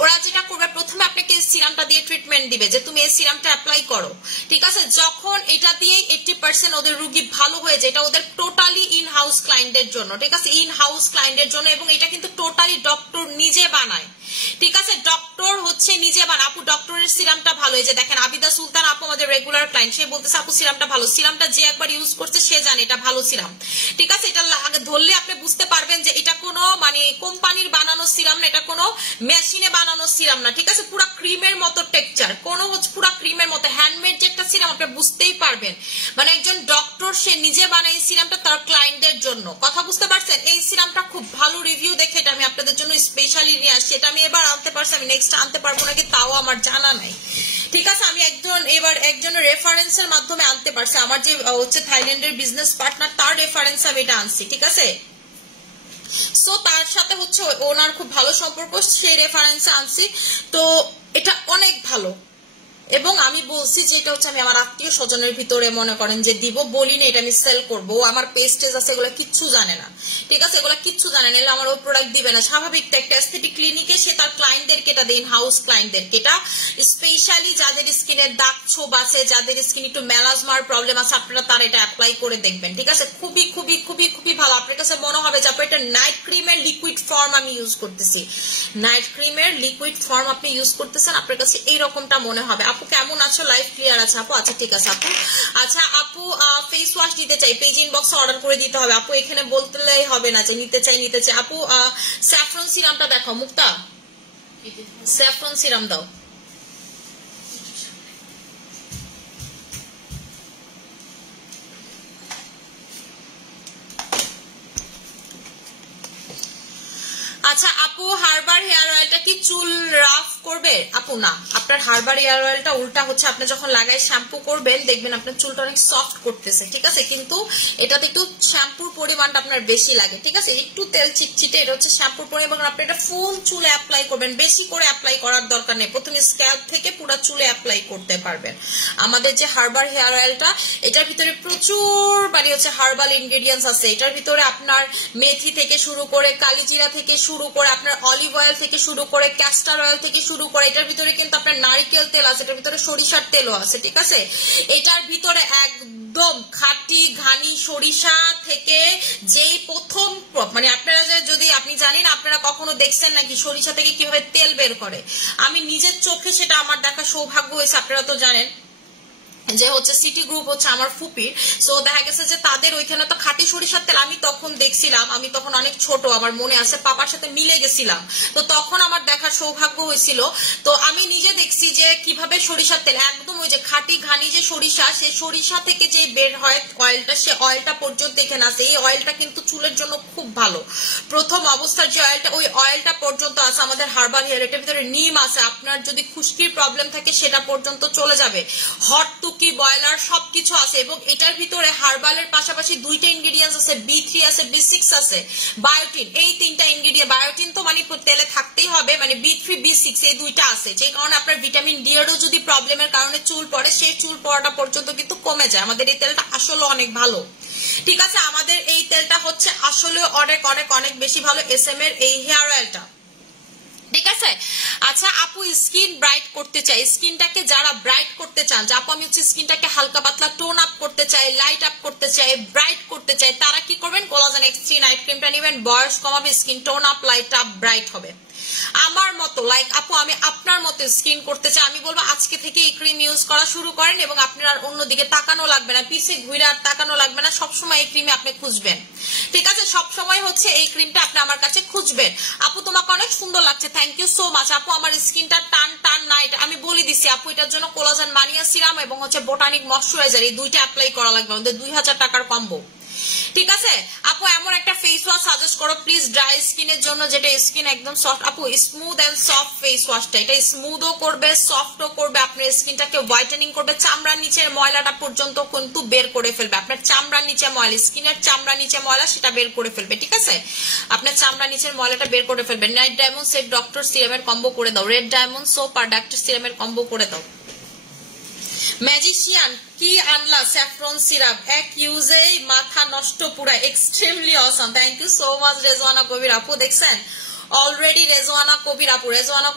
ওরা যেটা করবে, প্রথমে আপনাকে সিরামটা দিয়ে ট্রিটমেন্ট দিবে যে তুমি এই সিরামটা অ্যাপ্লাই করো। ঠিক আছে, যখন এটা দিয়ে 80% ওদের রুগী ভালো হয়ে যায়, এটা ওদের টোটালি ইন হাউস ক্লায়েন্টের জন্য। ঠিক আছে, ইন হাউস ক্লায়েন্টের জন্য, এবং এটা কিন্তু টোটালি ডক্টর নিজে বানায়। ঠিক আছে, ডক্টর হচ্ছে নিজে বানায়। আপু ডক্টরের সিরামটা ভালো, এই যে দেখেন আবিদা সুলতান আপু আমাদের রেগুলার ক্লায়েন্ট, সে বলতেছে আপু সিরামটা ভালো। সিরামটা যে একবার ইউজ করছে সে জানে এটা ভালো সিরাম। ঠিক আছে, এটা ধরলে আপনি বুঝতে পারবেন যে এটা কোনো মানে কোম্পানির বানানো সিরাম না, এটা কোনো মেশিনে বানানো সিরাম না। ঠিক আছে, পুরো ক্রিমের মতো টেক্সচার, কোনো হচ্ছে পুরো ক্রিমের মতো হ্যান্ডমেড যে একটা সিরাম, আপনি বুঝতেই পারবেন মানে একজন ডক্টর সে নিজে বানায় এই সিরামটা তার ক্লায়েন্টদের জন্য। কথা বুঝতে পারছেন? এই সিরামটা খুব ভালো রিভিউ দেখে এটা আমি আপনাদের জন্য স্পেশালি নিয়ে আসছি। এটা আমি এবার আনতে পারছি, আমি নেক্সট আনতে পারবো নাকি তাও আমার জানা নাই। ঠিক আছে, আমি একজনের রেফারেন্সের মাধ্যমে আনতে পারছি, আমার যে হচ্ছে থাইল্যান্ডের বিজনেস পার্টনার তার রেফারেন্স আমি এটা আনছি। ঠিক আছে, সো তার সাথে হচ্ছে ওনার খুব ভালো সম্পর্ক, সেই রেফারেন্সে আনছি। তো এটা অনেক ভালো, এবং আমি বলছি যে এটা হচ্ছে আমি আমার আত্মীয় স্বজনের ভিতরে মনে করেন যে দিব, বলি না এটা আমি সেল করবো। আমার পেস্টেজ আছে, এগুলো কিচ্ছু জানে না। ঠিক আছে, এগুলো কিচ্ছু জানে না, এলে আমার ওই প্রোডাক্ট দিবে না। স্বাভাবিক তো, একটা অ্যাস্থেটিক ক্লিনিকে সে তার ক্লায়েন্টদেরকে এটা দেন, হাউস ক্লায়েন্টদেরকে এটা, স্পেশালি যাদের স্কিনের দাগ ছোপ আছে, যাদের স্কিন একটু মেলাজমার প্রবলেম আছে, আপনারা তার এটা অ্যাপ্লাই করে দেখবেন। ঠিক আছে, খুবই খুবই খুবই খুবই ভালো। আপনার কাছে মনে হবে যে আপনার এটা নাইট ক্রিমের লিকুইড ফর্ম আমি ইউজ করতেছি, নাইট ক্রিমের লিকুইড ফর্ম আপনি ইউজ করতেছেন, আপনার কাছে এইরকমটা মনে হবে। আপু কেমন আছো? লাইভ ক্লিয়ার আছে আপু? আচ্ছা ঠিক আছে আপু। আচ্ছা আপু ফেস ওয়াশ নিতে চাই, পেজ ইনবক্সে অর্ডার করে দিতে হবে আপু, এখানে বলতেই হবে না যে নিতে চাই নিতে চাই। আপু স্যাফরন সিরামটা দেখো, মুক্তা স্যাফরন সিরাম দাও। আচ্ছা আপু হার্বাল হেয়ার অয়েলটা কি চুল রাফ করবে? আপু না, আপনার হার্বাল হেয়ার অয়েলটা উল্টা হচ্ছে, আপনি যখন লাগাই শ্যাম্পু করবেন দেখবেন আপনার চুলটা অনেক সফট করতেছে। ঠিক আছে, কিন্তু এটাতে একটু শ্যাম্পুর পরিমাণটা আপনার বেশি লাগে। ঠিক আছে, একটু তেল চিটচিটে, এটা হচ্ছে শ্যাম্পুর পরিমাণ। আপনি এটা ফুল চুলে অ্যাপ্লাই করবেন, বেশি করে অ্যাপ্লাই করার দরকার নেই, প্রথমে স্ক্যাল্প থেকে পুরো চুলে অ্যাপ্লাই করতে পারবেন। আমাদের যে হার্বাল হেয়ার অয়েলটা, এটার ভিতরে প্রচুর মানে হচ্ছে হার্বাল ইনগ্রেডিয়েন্টস আছে। এটার ভিতরে আপনার মেথি থেকে শুরু করে, কালিজিরা থেকে শুরু করে, আপনার অলিভ অয়েল থেকে শুরু করে, ক্যাস্টার অয়েল থেকে শুরু করে, এটার ভিতরে কিন্তু আপনার নারিকেল তেল আছে, এটার ভিতরে সরিষার তেলও আছে। ঠিক আছে, এটার ভিতরে একদম খাঁটি ঘানি সরিষা থেকে যেই প্রথম মানে আপনারা যদি আপনি জানেন, আপনারা কখনো দেখছেন নাকি সরিষা থেকে কিভাবে তেল বের করে? আমি নিজের চোখে সেটা আমার দেখা সৌভাগ্য হয়েছে। আপনারা তো জানেন যে হচ্ছে সিটি গ্রুপ হচ্ছে আমার ফুপির, সো দেখা গেছে যে তাদের ওইখানে তো খাঁটি সরিষার তেল আমি তখন দেখছিলাম, আমি তখন অনেক ছোট, আমার মনে আছে পাপার সাথে মিলে গেছিলাম, তো তখন আমার দেখার সৌভাগ্য হয়েছিল। তো আমি নিজে দেখছি যে কিভাবে সরিষার তেল একদম ওই যে খাঁটি ঘানি যে সরিষা, সেই সরিষা থেকে যে বের হয় অয়েলটা, সে অয়েলটা পর্যন্ত এখানে আছে। এই অয়েলটা কিন্তু চুলের জন্য খুব ভালো। প্রথম অবস্থার যে অয়েলটা, ওই অয়েলটা পর্যন্ত আছে আমাদের হার্বাল হেয়ার। এটার ভিতরে নিম আছে, আপনার যদি খুশকির প্রবলেম থাকে সেটা পর্যন্ত চলে যাবে। হট টুকি বয়লার সবকিছু আছে, এবং এটার ভিতরে হার্বালের পাশাপাশি দুইটা ইনগ্রেডিয়েন্টস আছে, B3 আছে, B6 আছে, বায়োটিন, এই তিনটা ইনগ্রেডিয়েন্ট। বায়োটিন তো মানে তেলে থাকতেই হবে, মানে B3 B6 এই দুইটা আছে, যে কারণে আপনার ভিটামিন ডি এরও যদি প্রবলেমের কারণে চুল পড়ে, সেই চুল পড়াটা পর্যন্ত কিন্তু কমে যায়। আমাদের এই তেলটা আসলে অনেক ভালো। ঠিক আছে, আমাদের এই তেলটা হচ্ছে আসলে অনেক অনেক অনেক বেশি ভালো, SM এর এই হেয়ার অয়েলটা। ঠিক আছে, আচ্ছা আপু স্কিন ব্রাইট করতে চাই, স্কিনটাকে যারা ব্রাইট করতে চান, যে আপু আমি হচ্ছে স্কিনটাকে হালকা পাতলা টোন আপ করতে চাই, লাইট আপ করতে চাই, ব্রাইট করতে চাই, তারা কি করবেন? কোলাজেন X3 নাইট ক্রিমটা নেবেন, বয়স কমাবে, skin tone up, light up, bright হবে। আমার মতো লাইক আপু আমি আপনার মতো স্কিন করতে চাই, আমি বলবো আজকে থেকে এই ক্রিম ইউজ করা শুরু করেন, এবং আপনার অন্যদিকে তাকানো লাগবে না, পিছে ঘুরে আর তাকানো লাগবে না, সবসময় এই ক্রিমে আপনি খুঁজবেন। ঠিক আছে, সবসময় হচ্ছে এই ক্রিমটা আপনি আমার কাছে খুঁজবেন। আপু তোমাকে অনেক সুন্দর লাগছে, থ্যাংক ইউ সো মাচ আপু। আমার স্কিনটা টান টান না, এটা আমি বলে দিচ্ছি আপু, এটার জন্য কোলাজেন মানিয়া সিরাম এবং হচ্ছে বোটানিক ময়শ্চারাইজার, এই দুইটা অ্যাপ্লাই করা লাগবে, আমাদের 2000 টাকার কম্বো। ঠিক আছে আপু এমন একটা ফেস ওয়াশ সাজেস্ট করো প্লিজ ড্রাই স্কিনের জন্য যেটা স্কিন একদম সফট আপু স্মুথ এন্ড সফট ফেস ওয়াশটা এটা স্মুথও করবে সফটও করবে আপনার স্কিনটাকে হোয়াইটেনিং করবে চামড়ার নিচের ময়লাটা পর্যন্ত কিন্তু বের করে ফেলবে আপনার চামড়ার নিচে ময়লা স্কিনের চামড়ার নিচে ময়লা সেটা বের করে ফেলবে ঠিক আছে আপনার চামড়ার নিচের ময়লাটা বের করে ফেলবে নাইট ডায়মন্ড সেফ ডক্টর সিরামের কম্বো করে দাও রেড ডায়মন্ড সোপ আর ডক্টর সিরামের কম্বো করে দাও ম্যাজিশিয়ান কি আনলা স্যাফরন সিরাপ এক ইউজেই মাথা নষ্ট পুরা extremely awesome thank you so much Rezwana Kabir আপু দেখছেন অলরেডি রেজওয়ানা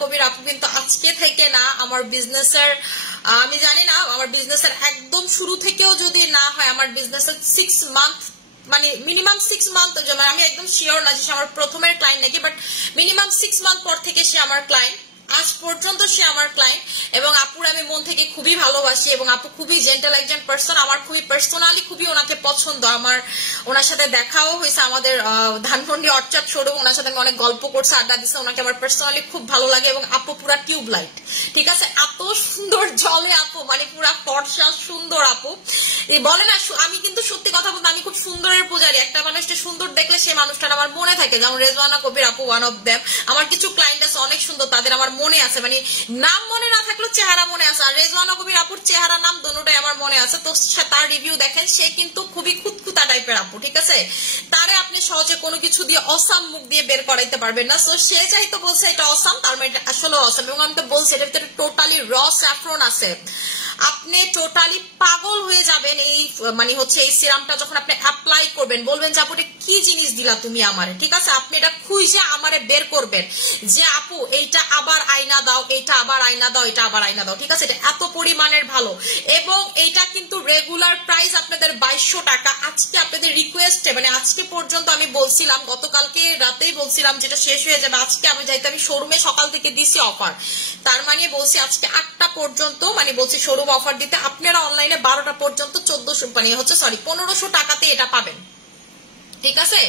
কবির আপু কিন্তু আজকে থেকে না আমার বিজনেসের আমি জানি না আমার বিজনেসের একদম শুরু থেকেও যদি না হয় আমার বিজনেসের 6 মান্থ মানে মিনিমাম 6 মান্থ মানে আমি একদম শিওর না যে সে আমার প্রথমের ক্লায়েন্ট নাকি বাট মিনিমাম 6 মান্থ পর থেকে সে আমার ক্লায়েন্ট আজ পর্যন্ত সে আমার ক্লায়েন্ট এবং আপুর আমি মন থেকে খুবই ভালোবাসি এবং আপু খুবই জেন্টাল একজন পার্সন আমার খুবই পার্সোনালি খুবই ওনাকে পছন্দ আমার ওনার সাথে দেখাও হয়েছে আমাদের ধানমন্ডি অর্চার্ড শোরুম ওনার সাথে আমি অনেক গল্প করছি আড্ডা দিচ্ছে ওনাকে আমার পার্সোনালি খুব ভালো লাগে এবং আপু পুরা টিউব লাইট ঠিক আছে এত সুন্দর জলে আপু মানে পুরা ফর্সা সুন্দর আপু বলে না আমি কিন্তু সত্যি কথা বলতে আমি খুব সুন্দরের পূজারি একটা মানুষটা সুন্দর দেখলে সেই মানুষটা আমার মনে থাকে যেমন রেজওয়ানা কবির আপু ওয়ান অফ দেম আমার কিছু ক্লায়েন্ট আছে অনেক সুন্দর তাদের আমার মনে আছে মানে নাম মনে না থাকলেও চেহারা মনে আছে আর রেজওয়ানা কবির আপুর চেহারা নাম দুটোটাই আমার মনে আছে তো তার রিভিউ দেখেন সে কিন্তু খুবই খুঁতখুঁতা টাইপের আপু ঠিক আছে তারে আপনি সহজে কোনো কিছু দিয়ে অসাম মুখ দিয়ে বের করাইতে পারবেন না সো সে চাই তো বলছে এটা অসাম তার মানে আসলে অসাম এবং আমি তো বলছি এটার ভিতরে টোটালি র স্যাফরন আছে আপনি টোটালি পাগল হয়ে যাবেন এই মানে হচ্ছে এই সিরামটা যখন আপনি অ্যাপ্লাই করবেন বলবেন যে আপু এটা কি জিনিস দিলা তুমি আমারে ঠিক আছে আপনি এটা খুঁজে আমারে বের করবেন যে আপু এইটা আবার আয়না দাও এটা আবার আয়না দাও এটা আবার আয়না দাও ঠিক আছে এটা এত পরিমাণের ভালো এবং এইটা কিন্তু রেগুলার প্রাইস আপনাদের 2200 টাকা আজকে আপনাদের রিকোয়েস্টে মানে আজকে পর্যন্ত আমি বলছিলাম গতকালকে রাতেই বলছিলাম যেটা শেষ হয়ে যাবে আজকে আমি শোরুমে সকাল থেকে দিছি অফার তার মানে বলছি আজকে 8টা পর্যন্ত মানে বলছি শোরুম অফার দিতে আপনারা অনলাইনে 12টা পর্যন্ত 1400 মানে হচ্ছে সরি 1500 টাকাতে এটা পাবেন ঠিক আছে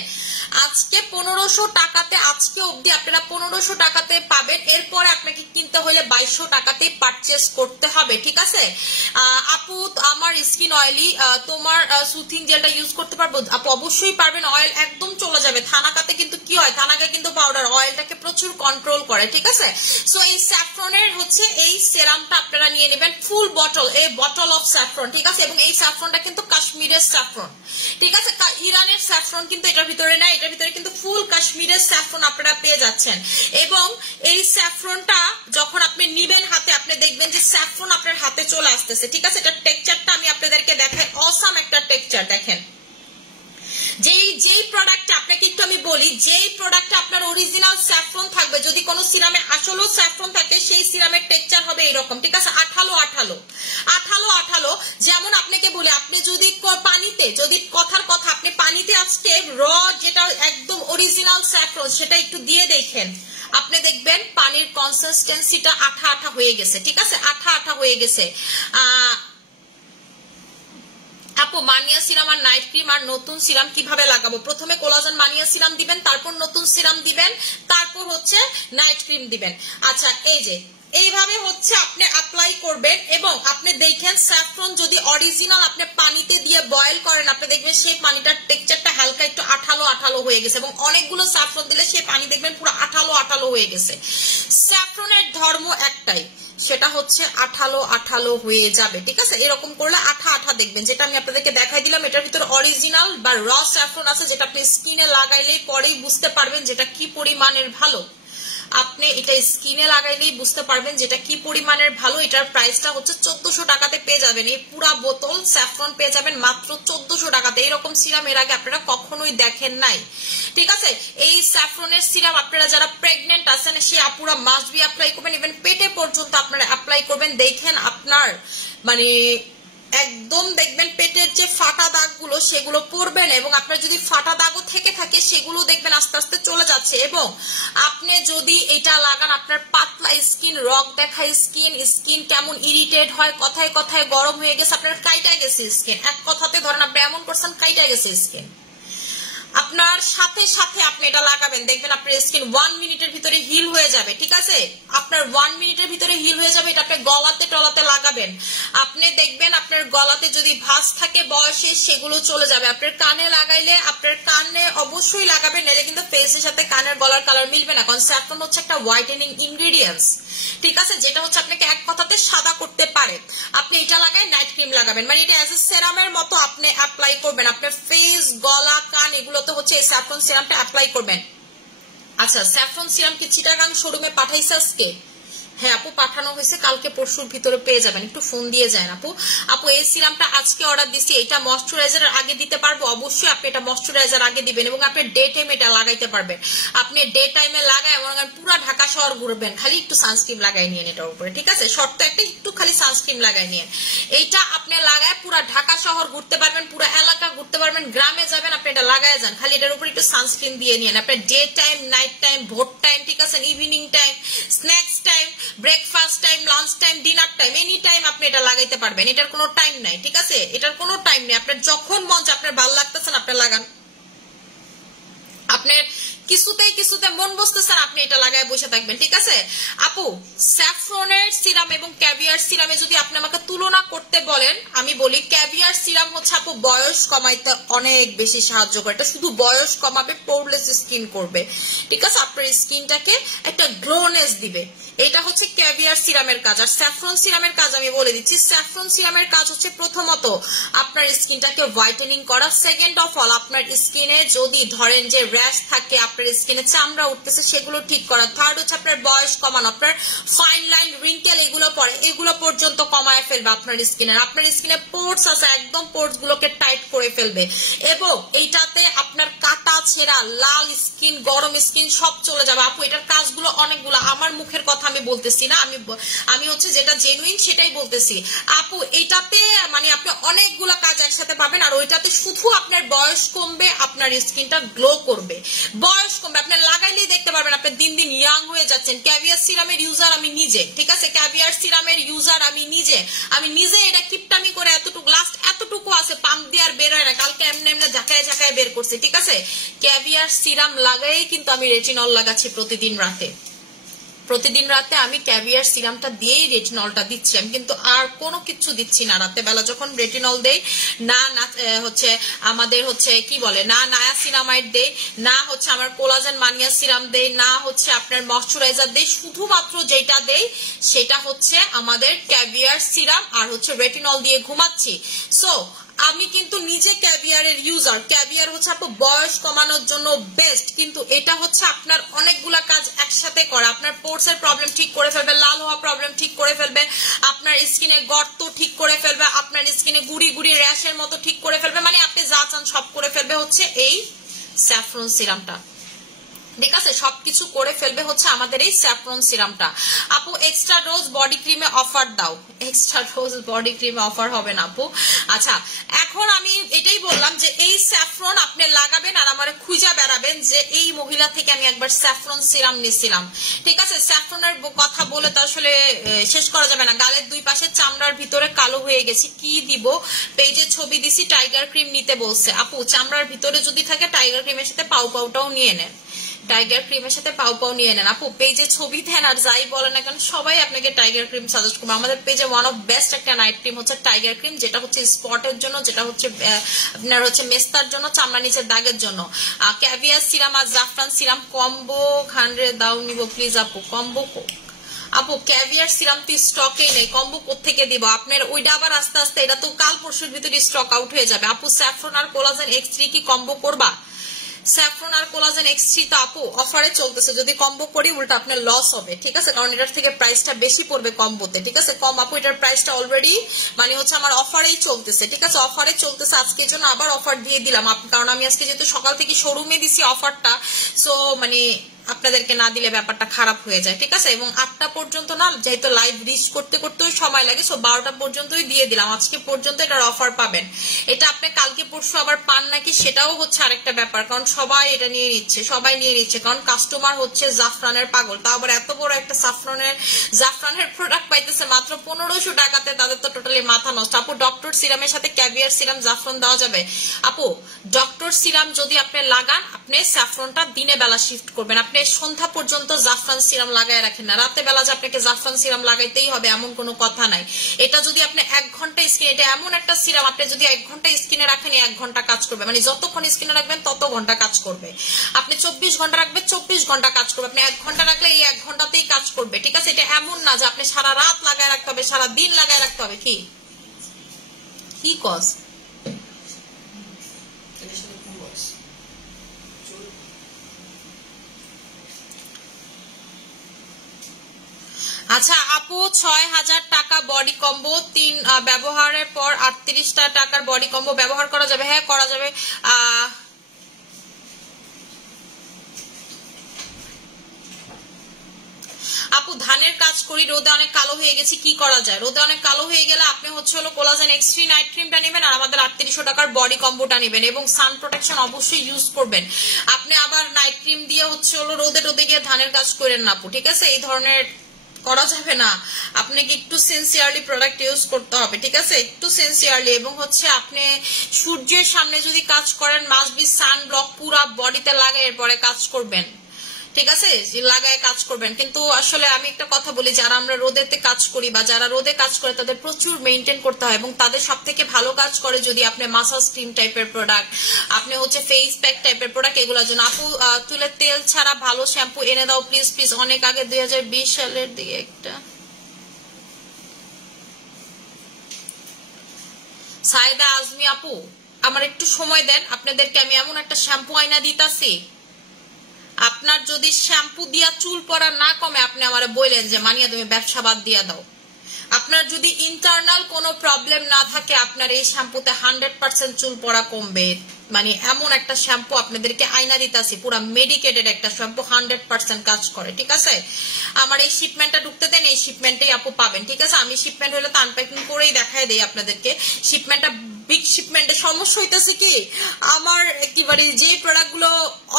আজকে 1500 টাকাতে আজকে অবধি আপনারা 1500 টাকাতে পাবেন এরপরে আপনাকে কিনতে হলে 2200 টাকাতে পারচেজ করতে হবে ঠিক আছে আপু আমার স্কিন অয়েলি তোমার সুথিং জেলটা ইউজ করতে পারবো আপু অবশ্যই পারবেন অয়েল একদম চলে যাবে থানাকাতে কিন্তু কি হয় থানাকা কিন্তু পাউডার অয়েলটাকে প্রচুর কন্ট্রোল করে ঠিক আছে সো এই স্যাফরনের হচ্ছে এই সেরামটা আপনারা নিয়ে নেবেন ফুল বটল এই বটল অফ স্যাফরন ঠিক আছে এবং এই স্যাফরনটা কিন্তু কাশ্মীরের স্যাফরন ঠিক আছে ইরানের স্যাফরন কিন্তু এটার ভিতরে না এটার ভিতরে কিন্তু ফুল কাশ্মীরের স্যাফরন আপনারা পেয়ে যাচ্ছেন এবং এই স্যাফরনটা যখন আপনি নিবেন হাতে আপনি দেখবেন যে স্যাফরন আপনার হাতে চলে আসতেছে ঠিক আছে এটা টেক্সচারটা আমি আপনাদেরকে দেখাই অসাম একটা টেক্সচার দেখেন যেই প্রোডাক্টটা আপনাকে একটু আমি বলি যেই প্রোডাক্টটা আপনার অরিজিনাল স্যাফরন থাকবে যদি কোনো সিরামে আসলেও স্যাফরন থাকে সেই সিরামের টেক্সচার হবে এরকম ঠিক আছে আঠালো আঠালো আঠালো আঠালো যেমন আপনাকে বলি আপনি যদি পানিতে যদি কথার কথা আপনি পানিতে আজকে র যেটা একদম অরিজিনাল স্যাফরন সেটা একটু দিয়ে দেখেন আপনি দেখবেন পানির কনসিস্টেন্সিটা আঠা আঠা হয়ে গেছে ঠিক আছে আঠা আঠা হয়ে গেছে আপু মানিয়া সিরাম আর নাইট ক্রিম আর নতুন সিরাম কিভাবে লাগাবো প্রথমে কোলাজেন মানিয়া সিরাম দিবেন তারপর নতুন সিরাম দিবেন তারপর হচ্ছে নাইট ক্রিম দিবেন আচ্ছা এই যে এইভাবে হচ্ছে আপনি অ্যাপ্লাই করবেন এবং আপনি দেখেন স্যাফরন যদি অরিজিনাল আপনি পানিতে দিয়ে বয়েল করেন আপনি দেখবেন সেই পানিটার টেক্সচারটা হালকা একটু আঠালো আঠালো হয়ে গেছে এবং অনেকগুলো স্যাফরন দিলে সেই পানি দেখবেন পুরো আঠালো আঠালো হয়ে গেছে স্যাফরনের ধর্ম একটাই সেটা হচ্ছে আঠালো আঠালো হয়ে যাবে ঠিক আছে এরকম করলে আঠা আঠা দেখবেন যেটা আমি আপনাদেরকে দেখাই দিলাম এটার ভিতরে অরিজিনাল বা র স্যাফরন আছে যেটা আপনি স্কিনে লাগাইলেই পরেই বুঝতে পারবেন যেটা কি পরিমাণের ভালো আপনি এটা স্কিনে লাগাইলেই বুঝতে পারবেন যেটা কি পরিমাণের ভালো এটার প্রাইসটা হচ্ছে 1400 টাকাতে পেয়ে যাবেন এই পুরো বোতল স্যাফরন পেয়ে যাবেন মাত্র 1400 টাকাতে এরকম সিরাম এর আগে আপনারা কখনোই দেখেন নাই ঠিক আছে এই স্যাফরনের সিরাম আপনারা যারা প্রেগন্যান্ট আছেন সেই আপুরা মাস্ট বি অ্যাপ্লাই করবেন ইভেন পেটে পর্যন্ত আপনারা অ্যাপ্লাই করবেন দেখেন আপনার মানে একদম দেখবেন পেটের যে ফাটা দাগগুলো সেগুলো পড়বেন এবং আপনার যদি ফাটা দাগও থেকে থাকে সেগুলো দেখবেন আস্তে আস্তে চলে যাচ্ছে এবং আপনি যদি এটা লাগান আপনার পাতলা স্কিন রগ দেখায় স্কিন কেমন ইরিটেট হয় কথায় কথায় গরম হয়ে গেছে আপনার কাইটা গেছে স্কিন এক কথাতে ধরেন আপনি এমন করছেন কাইটা গেছে স্কিন আপনার সাথে সাথে আপনি এটা লাগাবেন, দেখবেন আপনার স্কিন 1 মিনিটের ভিতরে হিল হয়ে যাবে। ঠিক আছে, আপনার 1 মিনিটের ভিতরে হিল হয়ে যাবে। এটা আপনি গলাতে টলাতে লাগাবেন, আপনি দেখবেন আপনার গলাতে যদি ভাঁজ থাকে বয়সে সেগুলো চলে যাবে। আপনার কানে লাগাইলে আপনার কানে অবশ্যই লাগাবেন, নাহলে কিন্তু ফেসের সাথে কানের গলার কালার মিলবে না, কারণ স্যাফরন হচ্ছে একটা হোয়াইটেনিং ইনগ্রেডিয়েন্টস। ঠিক আছে, যেটা হচ্ছে আপনাকে এক কথাতে সাদা করতে পারে। আপনি এটা লাগায় নাইট ক্রিম লাগাবেন, মানে এটা অ্যাজ এ সেরামের মতো আপনি অ্যাপ্লাই করবেন। আপনার ফেস, গলা, কান এগুলোতে হচ্ছে এই স্যাফরন সিরামটা অ্যাপ্লাই করবেন। আচ্ছা, স্যাফরন সিরাম কি চিটাগাং শোরুমে পাঠাইছে আজকে? হ্যাঁ আপু, পাঠানো হয়েছে, কালকে পরশুর ভিতরে পেয়ে যাবেন, একটু ফোন দিয়ে যান আপু। আপু এই সিরামটা আজকে অর্ডার দিচ্ছি, এটা ময়শ্চারাইজারের আগে দিতে পারবো? অবশ্যই আপনি এটা ময়শ্চারাইজার আগে দিবেন, এবং আপনি ডে টাইমে এটা লাগাইতে পারবেন। আপনি ডে টাইমে লাগায় পুরো ঢাকা শহর ঘুরবেন, খালি একটু সানস্ক্রিন লাগাই নিয়েন এটার উপরে। ঠিক আছে, শর্ত একটা, একটু খালি সানস্ক্রিন লাগাই নিয়েন। এইটা আপনি লাগায় পুরো ঢাকা শহর ঘুরতে পারবেন, পুরো এলাকা ঘুরতে পারবেন, গ্রামে যাবেন আপনি এটা লাগায় যান, খালি এটার উপরে একটু সানস্ক্রিন দিয়ে নিয়েন। আপনি ডে টাইম, নাইট টাইম, ভোর টাইম, ঠিক আছে, evening time, snacks time, breakfast time, lunch time, dinner time, any time আপনি এটা লাগাইতে পারবেন। এটার কোনো টাইম নাই। ঠিক আছে, এটার কোনো টাইম নেই। আপনার যখন মন চায়, আপনার ভালো লাগতেছেন আপনি লাগান, আপনার কিছুতে মন বসতেছেন আপনি এটা লাগায় বসে থাকবেন। ঠিক আছে আপু, স্যাফরনের সিরাম এবং ক্যাভিয়ার সিরামে যদি আপনি আমাকে তুলনা করতে বলেন, আমি বলি ক্যাভিয়ার সিরাম হচ্ছে আপু বয়স কমাইতে অনেক বেশি সাহায্য করে। এটা শুধু বয়স কমাবে, পোরলেস স্কিন করবে। ঠিক আছে, আপনার স্কিনটাকে একটা গ্লোনেস দিবে। এটা হচ্ছে ক্যাভিয়ার সিরামের কাজ। আর স্যাফরন সিরামের কাজ আমি বলে দিচ্ছি, স্যাফরন সিরামের কাজ হচ্ছে প্রথমত আপনার স্কিনটাকে হোয়াইটেনিং করা। সেকেন্ড অফ অল, আপনার স্কিনে যদি ধরেন যে র্যাশ থাকে, আপনার স্কিনে চামড়া উঠতেছে, সেগুলো ঠিক করা। থার্ড হচ্ছে আপনার বয়স কমানো, আপনার ফাইন লাইন, রিঙ্কেল এগুলো পরে, এগুলো পর্যন্ত কমায় ফেলবে আপনার স্কিনের। আপনার স্কিনে পোর্স আছে, একদম পোর্স গুলোকে টাইট করে ফেলবে। এবং এইটাতে আপনার কাটা ছেঁড়া, লাল স্কিন, গরম স্কিন সব চলে যাবে। আপু এটার কাজগুলো অনেকগুলো, আমার মুখের কথা আমি বলতেছি না, আমি হচ্ছে যেটা জেনুইন সেটাই বলতেছি। আপু এটাতে মানে আপনি অনেকগুলো কাজ একসাথে পাবেন। আর ওইটাতে শুধু আপনার বয়স কমবে, আপনার স্কিনটা গ্লো করবে, বয়স কমবে। আপনি লাগাইলেই দেখতে পারবেন আপনি দিন দিন ইয়াং হয়ে যাচ্ছেন। ক্যাভিয়ার সিরামের ইউজার আমি নিজে। ঠিক আছে, ক্যাভিয়ার সিরামের ইউজার আমি নিজে এটা কিপটামি করে এতটুকু, লাস্ট এতটুকু আছে, পাম্প দিয়ে আর বের হয় না, কালকে এমনি এমনি ঝাঁকায় ঝাঁকায় বের করছে। ঠিক আছে, ক্যাভিয়ার সিরাম লাগাই কিন্তু আমি রেটিনল লাগাচ্ছি প্রতিদিন রাতে আমি ক্যাভিয়ার সিরামটা দিয়েই রেটিনলটা দিচ্ছি। আমি কিন্তু আর কোনো কিছু দিচ্ছি না। রাতে বেলা যখন রেটিনল দেই না, হচ্ছে আমাদের হচ্ছে কি বলে, না নায়াসিনামাইড দেই, না হচ্ছে আমার কোলাজেন মানিয়া সিরাম দেই, না হচ্ছে আপনার ময়শ্চারাইজার দেই। শুধুমাত্র যেটা দেই সেটা হচ্ছে আমাদের ক্যাভিয়ার সিরাম আর হচ্ছে রেটিনল দিয়ে ঘুমাচ্ছি। সো আমি কিন্তু নিজে ক্যাভিয়ারের ইউজার। ক্যাভিয়ার হচ্ছে আপু বয়স কমানোর জন্য বেস্ট, কিন্তু এটা হচ্ছে আপনার অনেকগুলা কাজ একসাথে করা। আপনার পোর্স এর প্রবলেম ঠিক করে ফেলবে, লাল হওয়া প্রবলেম ঠিক করে ফেলবে, আপনার স্কিনে গর্ত ঠিক করে ফেলবে, আপনার স্কিনে গুড়ি গুড়ি র্যাশের মতো ঠিক করে ফেলবে, মানে আপনি যা চান সব করে ফেলবে হচ্ছে এই স্যাফরন সিরামটা। ঠিক আছে, সবকিছু করে ফেলবে হচ্ছে আমাদের এই স্যাফরন সিরামটা। আপু এক্সট্রা রোজ বডি ক্রিমে অফার দাও। এক্সট্রা রোজ বডি ক্রিমে অফার হবে না আপু। আচ্ছা, এখন আমি এটাই বললাম যে এই স্যাফরন আপনি লাগাবেন আর আমার খুঁজা বেড়াবেন যে এই মহিলা থেকে আমি একবার স্যাফরন সিরাম নিয়েছিলাম। ঠিক আছে, স্যাফরনের কথা বলে তো আসলে শেষ করা যাবে না। গালের দুই পাশে চামড়ার ভিতরে কালো হয়ে গেছে, কি দিব? পেজে ছবি দিছি, টাইগার ক্রিম নিতে বলছে। আপু চামড়ার ভিতরে যদি থাকে টাইগার ক্রিমের সাথে পাউটাও নিয়ে নেন, টাইগার ক্রিমের সাথে পাউ নিয়ে নেন। আপু পেজে ছবি দেন আর যাই বলেন না কেন, সবাই আপনাকে টাইগার ক্রিম সাজেস্ট করবে। আমাদের পেজে ওয়ান অফ বেস্ট একটা নাইট ক্রিম হচ্ছে টাইগার ক্রিম, যেটা হচ্ছে স্পটের জন্য, যেটা হচ্ছে আপনার হচ্ছে মেস্তার জন্য, চামড়া নিচের দাগের জন্য। ক্যাভিয়ার সিরাম আর জাফরান সিরাম কম্বো 100 দাও নিব প্লিজ আপু। কম্বো আপু ক্যাভিয়ার সিরাম তো স্টকেই নেই, কম্বো কোত্থেকে দিব আপনার? ওইটা আবার আস্তে আস্তে, এটা তো কাল পরশুর ভিতরে স্টক আউট হয়ে যাবে। আপু স্যাফরন আর কোলাজেন X3 কি কম্বো করবা? স্যাফরন আর কোলাজেন X3 তো আপু অফারে চলতেছে, যদি কম্বো করি উল্টা আপনার লস হবে। ঠিক আছে, কারণ এটার থেকে প্রাইসটা বেশি পড়বে কম্বোতে। ঠিক আছে, কম আপু এটার প্রাইসটা অলরেডি মানে হচ্ছে আমার অফারেই চলতেছে। ঠিক আছে, অফারে চলতেছে, আজকের জন্য আবার অফার দিয়ে দিলাম, কারণ আমি আজকে যেহেতু সকাল থেকে শোরুমে দিছি অফারটা, সো মানে আপনাদেরকে না দিলে ব্যাপারটা খারাপ হয়ে যায়, ঠিক আছে। এবং 8টা পর্যন্ত না, যেহেতু লাইভ রিচ করতে করতেও সময় লাগে, সো 12টা পর্যন্তই দিয়ে দিলাম। আজকে পর্যন্ত এটার অফার পাবেন। এটা আপনি কালকে পরশু আবার পান নাকি সেটাও হচ্ছে আরেকটা ব্যাপার, কারণ সবাই এটা নিয়ে নিচ্ছে, কারণ কাস্টমার হচ্ছে জাফরানের পাগল। তা আবার এত বড় একটা জাফরানের প্রোডাক্ট পাইতেছে মাত্র 1500 টাকাতে, তাদের তো টোটালি মাথা নষ্ট। আপু ডক্টর সিরামের সাথে ক্যাভিয়ার সিরাম জাফরান দেওয়া যাবে? আপু ডক্টর সিরাম যদি আপনি লাগান, আপনি স্যাফরনটা দিনে বেলা শিফট করবেন। আপনি সন্ধ্যা পর্যন্ত জাফরান সিরাম লাগায় রাখেন না, রাতে বেলা যে আপনাকে জাফরান সিরাম লাগাইতেই হবে এমন কোনো কথা নাই। এটা যদি আপনি 1 ঘন্টা স্কিন, এটা এমন একটা সিরাম আপনি যদি 1 ঘন্টা স্কিনে রাখেন 1 ঘন্টা কাজ করবে, মানে যতক্ষণ স্কিনে রাখবেন তত ঘন্টা কাজ করবে। আপনি 24 ঘন্টা রাখবেন 24 ঘন্টা কাজ করবে, আপনি 1 ঘন্টা রাখলে এই 1 ঘন্টাতেই কাজ করবে, ঠিক আছে। এটা এমন না যে আপনি সারা রাত লাগায় রাখতে হবে, সারা দিন লাগায় রাখতে হবে। কি কজ? আচ্ছা আপু 6000 টাকা বডি কম্বো 3 ব্যবহারের পর 38 টাকার বডি কম্বো ব্যবহার করা যাবে? হ্যাঁ করা যাবে। আপু ধানের কাজ করি, রোদে অনেক কালো হয়ে গেছি, কি করা যায়? রোদে অনেক কালো হয়ে গেলে আপনি হচ্ছে হলো কোলাজেন X3 নাইট ক্রিমটা নেবেন আর আমাদের 3800 টাকার বডি কম্বোটা নেবেন, এবং সান প্রোটেকশন অবশ্যই ইউজ করবেন। আপনি আবার নাইট ক্রিম দিয়ে হচ্ছে হলো রোদে গিয়ে ধানের কাজ করেন না আপু, ঠিক আছে। এই ধরনের করা যাবে না, আপনাকে একটু সিনসিয়ারলি প্রোডাক্ট ইউজ করতে হবে, ঠিক আছে, একটু সিনসিয়ারলি। এবং হচ্ছে আপনি সূর্যের সামনে যদি কাজ করেন মাস্ট বি সান ব্লক পুরো বডিতে লাগে, এরপরে কাজ করবেন, ঠিক আছে, লাগায় কাজ করবেন। কিন্তু আসলে আমি একটা কথা বলি, যারা আমরা রোদেতে কাজ করি বা যারা রোদে কাজ করে তাদের প্রচুর মেইনটেইন করতে হয়, এবং তাদের সব থেকে ভালো কাজ করে যদি আপনি মাসাজ ক্রিম টাইপের প্রোডাক্ট, আপনি হচ্ছে ফেস প্যাক টাইপের প্রোডাক্ট, এগুলোর জন্য। আপু চুলের তেল ছাড়া ভালো শ্যাম্পু এনে দাও প্লিজ প্লিজ। অনেক আগে 2020 সালের দিকে একটা সাইদা আজমি আপু, আমার একটু সময় দেন, আপনাদেরকে আমি এমন একটা শ্যাম্পু আইনা দিতাছি, আপনার যদি শ্যাম্পু দিয়া চুল পড়া না কমে আপনি আমারে বললেন যে মানিয়া তুমি ব্যবসা বাদ দিয়া দাও। আপনার যদি ইন্টারনাল কোনো প্রবলেম না থাকে আপনার এই শ্যাম্পুতে 100% চুল পড়া কমবে। মানে এমন একটা শ্যাম্পু আপনাদেরকে আইনা দিতাছি, পুরো মেডিকেটেড একটা শ্যাম্পু, 100% কাজ করে, ঠিক আছে। আমার এই শিপমেন্টটা ঢুকতে দেন, এই শিপমেন্টেই আপু পাবেন, ঠিক আছে। আমি শিপমেন্ট হলে তো আনপ্যাকিং করেই দেখাই দেই আপনাদেরকে। শিপমেন্টটা বিগ শিপমেন্টের সমস্যা হইতেছে কি, আমার একেবারে যে প্রোডাক্ট গুলো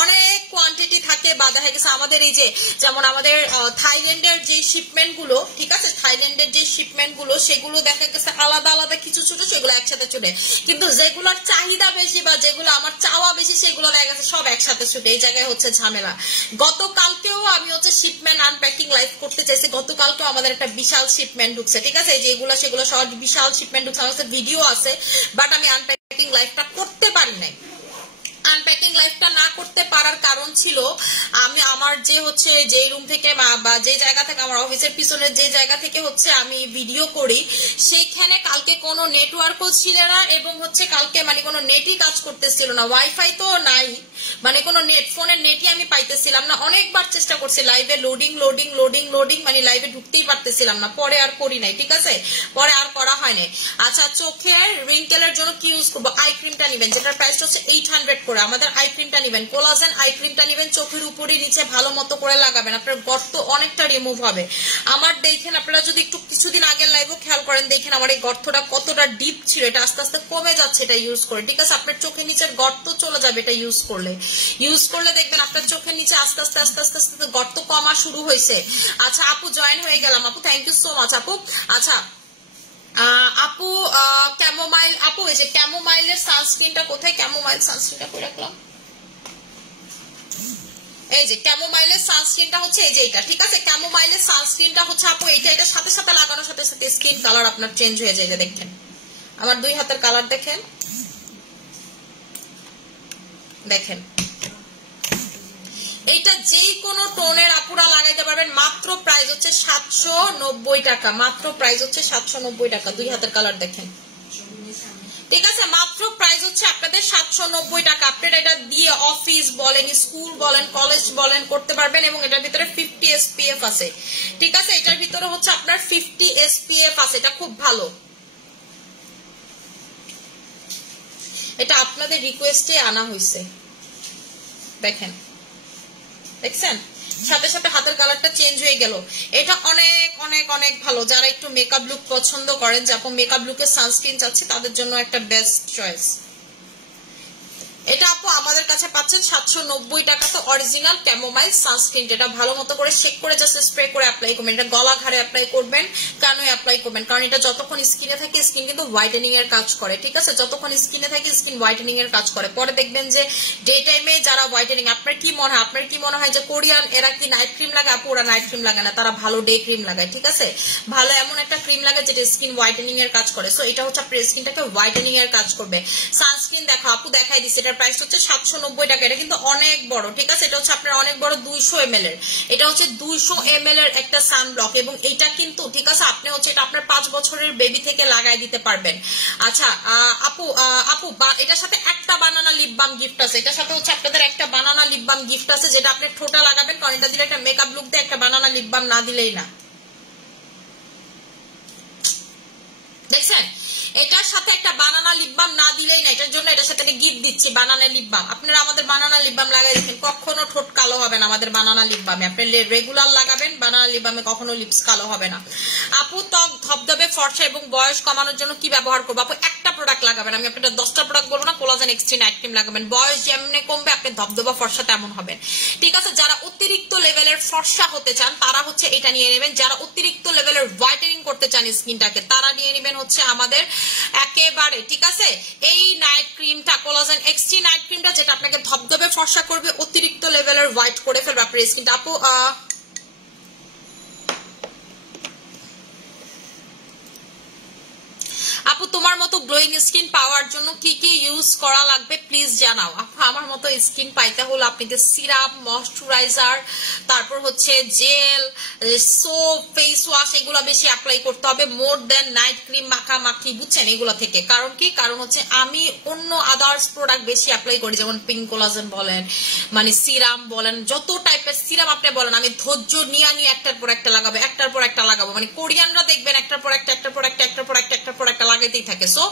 অনেক কোয়ান্টিটি থাকে বা দেখা গেছে আমাদের এই যে যেমন আমাদের থাইল্যান্ডের যে শিপমেন্ট গুলো, ঠিক আছে, থাইল্যান্ডের যে শিপমেন্ট গুলো সেগুলো দেখা গেছে আলাদা আলাদা কিছু ছোট, সেগুলো একসাথে চলে, কিন্তু যেগুলোর চাহিদা বেশি বা যেগুলো আমার চাওয়া বেশি সেগুলো দেখা গেছে সব একসাথে ছুটে। এই জায়গায় হচ্ছে ঝামেলা। গতকালকেও আমি হচ্ছে শিপমেন্ট আনপ্যাকিং লাইভ করতে চাইছি, গতকালকেও আমাদের একটা বিশাল শিপমেন্ট ঢুকছে, ঠিক আছে, যেগুলো সেগুলো সব বিশাল শিপমেন্ট ঢুকছে, আমাদের ভিডিও আছে, বাট আমি আনপ্যাকিং লাইভটা করতে পারি নাই। আনপ্যাকিং লাইভটা না করতে পারার কারণ ছিল আমি আমার যে হচ্ছে যে রুম থেকে বা যে জায়গা থেকে আমার অফিসের পিছনে যে জায়গা থেকে হচ্ছে আমি ভিডিও করি সেইখানে কালকে কোনো নেটওয়ার্কও ছিল না, এবং হচ্ছে কালকে মানে কোনো নেটই কাজ করতেছিল না, ওয়াইফাই তো নাই, মানে কোনো নেট, ফোনের নেটই আমি পাইতেছিলাম না। অনেকবার চেষ্টা করছি, লাইভে লোডিং লোডিং লোডিং লোডিং, মানে লাইভে ঢুকতেই পারতেছিলাম না, পরে আর করি নাই, ঠিক আছে, পরে আর করা হয় নাই। আচ্ছা চোখের রিঙ্কেলের জন্য কি ইউজ করবো? আই ক্রিমটা নিবেন, যেটার প্রাইস হচ্ছে 800 করে। আমাদের আই ক্রিমটা নিবেন, কোলাজেন আই ক্রিমটা নিবেন, চোখের উপরে নিচে ভালো মতো করে লাগাবেন, আপনার গর্ত অনেকটা রিমুভ হবে। আমার দেখেন, আপনারা যদি একটু কিছুদিন আগের লাইভও খেয়াল করেন, দেখেন আমার এই গর্তটা কতটা ডিপ ছিল, এটা আস্তে আস্তে কমে যাচ্ছে এটা ইউজ করে, ঠিক আছে। আপনার চোখের নিচের গর্ত চলে যাবে এটা ইউজ করলে দেখবেন আপনার চোখের নিচে আস্তে আস্তে আস্তে আস্তে আস্তে গর্ত কমা শুরু হয়েছে। আচ্ছা আপু জয়েন হয়ে গেলাম আপু, থ্যাংক ইউ সো মাচ আপু। আচ্ছা আপু ক্যামোমাইল, আপু এই যে ক্যামোমাইলের সানস্ক্রিনটা কোথায়? ক্যামোমাইল সানস্ক্রিনটা করে রাখলাম, এই যে ক্যামোমাইলের সানস্ক্রিনটা হচ্ছে এই যে এটা, ঠিক আছে। ক্যামোমাইলের সানস্ক্রিনটা হচ্ছে আপু এইটা, এটা সাথে সাথে লাগানোর সাথে সাথে স্কিন কালার আপনার চেঞ্জ হয়ে যায়। দেখেন আমার 2 হাতের কালার দেখেন, দেখেন এইটা যেই কোনো টোনের আপুরা লাগাইতে পারবেন। মাত্র প্রাইস হচ্ছে 790 টাকা, মাত্র প্রাইস হচ্ছে 790 টাকা। 2 হাতের কালার দেখেন, ঠিক আছে, মাত্র প্রাইস হচ্ছে আপনাদের 790 টাকা। আপনারা এটা দিয়ে অফিস বলেন, স্কুল বলেন, কলেজ বলেন করতে পারবেন, এবং এটার ভিতরে 50 SPF আছে, ঠিক আছে, এটার ভিতরে হচ্ছে আপনার 50 SPF আছে, এটা খুব ভালো। এটা আপনাদের রিকোয়েস্টে আনা হয়েছে, দেখেন, দেখছেন সাথে সাথে হাতের কালারটা চেঞ্জ হয়ে গেল। এটা অনেক অনেক অনেক ভালো, যারা একটু মেকআপ লুক পছন্দ করেন, যে আপু মেকআপ লুকের সানস্ক্রিন চাচ্ছি, তাদের জন্য একটা বেস্ট চয়েস। এটা আপু আমাদের কাছে পাচ্ছেন 790 টাকা। তো অরিজিনাল ক্যামোমাইল সানস্ক্রিন, যেটা ভালো মতো করে শেক করে জাস্ট স্প্রে করে অ্যাপ্লাই করবেন। এটা গলা ঘাড়ে অ্যাপ্লাই করবেন, কানে অ্যাপ্লাই করবেন, কারণ এটা যতক্ষণ স্কিনে থাকে স্কিন কিন্তু হোয়াইটেনিং এর কাজ করে, ঠিক আছে? যতক্ষণ স্কিনে থাকে স্কিন হোয়াইটেনিং এর কাজ করে। পরে দেখবেন যে ডে টাইমে যারা হোয়াইটেনিং, আপনার কি মনে হয় যে কোরিয়ান এরা কি নাইট ক্রিম লাগে? আপু ওরা নাইট ক্রিম লাগে না, তারা ভালো ডে ক্রিম লাগায়, ঠিক আছে? ভালো এমন একটা ক্রিম লাগে যেটা স্কিন হোয়াইটেনিং এর কাজ করে। সো এটা হচ্ছে আপনার স্কিনটাকে হোয়াইটেনিং এর কাজ করবে। সানস্ক্রিন দেখো আপু দেখাই দিচ্ছে, এটার প্রাইস হচ্ছে 790 টাকা। এটা কিন্তু অনেক বড়, ঠিক আছে? এটা হচ্ছে আপনার অনেক বড় 200 ml এর। এটা হচ্ছে 200 ml এর একটা সানব্লক, এবং এটা কিন্তু ঠিক আছে আপনি হচ্ছে এটা আপনার 5 বছরের বেবি থেকে লাগাই দিতে পারবেন। আচ্ছা আপু এটার সাথে একটা বানানা লিপ বাম গিফট আছে। এটার সাথে হচ্ছে আপনাদের একটা বানানা লিপ বাম গিফট আছে, যেটা আপনি ঠোঁটা লাগাবেন, কারণ এটা দিলে একটা মেকআপ লুক দিয়ে একটা বানানা লিপ বাম না দিলেই না। দেখছেন, এটার সাথে একটা বানানা লিপ বাম না দিলেই না, এটার জন্য এটার সাথে গিফট দিচ্ছি বানানা লিপ বাম। আপনারা আমাদের বানানা লিপ বাম লাগাই দেখেন, কখনো ঠোঁট কালো হবে না আমাদের বানানা লিপ বামে। আপনি রেগুলার লাগাবেন, বানানা লিপ বামে কখনো লিপস কালো হবে না। আপু ত্বক ধবধবে ফর্সা এবং বয়স কমানোর জন্য কি ব্যবহার করবো? আপু একটা প্রোডাক্ট লাগাবেন, আমি আপনাদের 10টা প্রোডাক্ট বলবো না। কোলাজেন এক্সট্রি নাইট ক্রিম লাগাবেন, বয়স যেমনি কমবে আপনি ধবধবা ফর্সা তেমন হবেন, ঠিক আছে? যারা অতিরিক্ত লেভেলের ফর্সা হতে চান তারা হচ্ছে এটা নিয়ে নেবেন। যারা অতিরিক্ত লেভেলের হোয়াইটেনিং করতে চান স্কিনটাকে, তারা নিয়ে নেবেন হচ্ছে আমাদের একেবারে, ঠিক আছে, এই নাইট ক্রিমটা, কোলাজেন এক্সট্রি নাইট ক্রিমটা, যেটা আপনাকে ধবধবে ফর্সা করবে, অতিরিক্ত লেভেলের হোয়াইট করে ফেলবে আপনার স্কিনটা। আপু তোমার মতো গ্লোয়িং স্কিন পাওয়ার জন্য কি কি ইউজ করা লাগবে প্লিজ জানাও। আপু আমার মতো স্কিন পাইতে হলে আপনাকে সিরাম, ময়শ্চারাইজার, তারপর হচ্ছে জেল, সোপ, ফেস ওয়াশ, এগুলো বেশি অ্যাপ্লাই করতে হবে মোর দেন নাইট ক্রিম মাখামাখি, বুঝছেন? এগুলো থেকে কারণ কি, কারণ হচ্ছে আমি অন্য আদার্স প্রোডাক্ট বেশি অ্যাপ্লাই করি, যেমন পিঙ্ক কোলাজেন বলেন, মানে সিরাম বলেন, যত টাইপের সিরাম আপনি বলেন, আমি ধৈর্য নিয়ে একটার পর একটা লাগাবো, একটার পর একটা লাগাবো। মানে কোরিয়ানরা দেখবেন একটার পর একটা লাগাইতেই থাকে। সো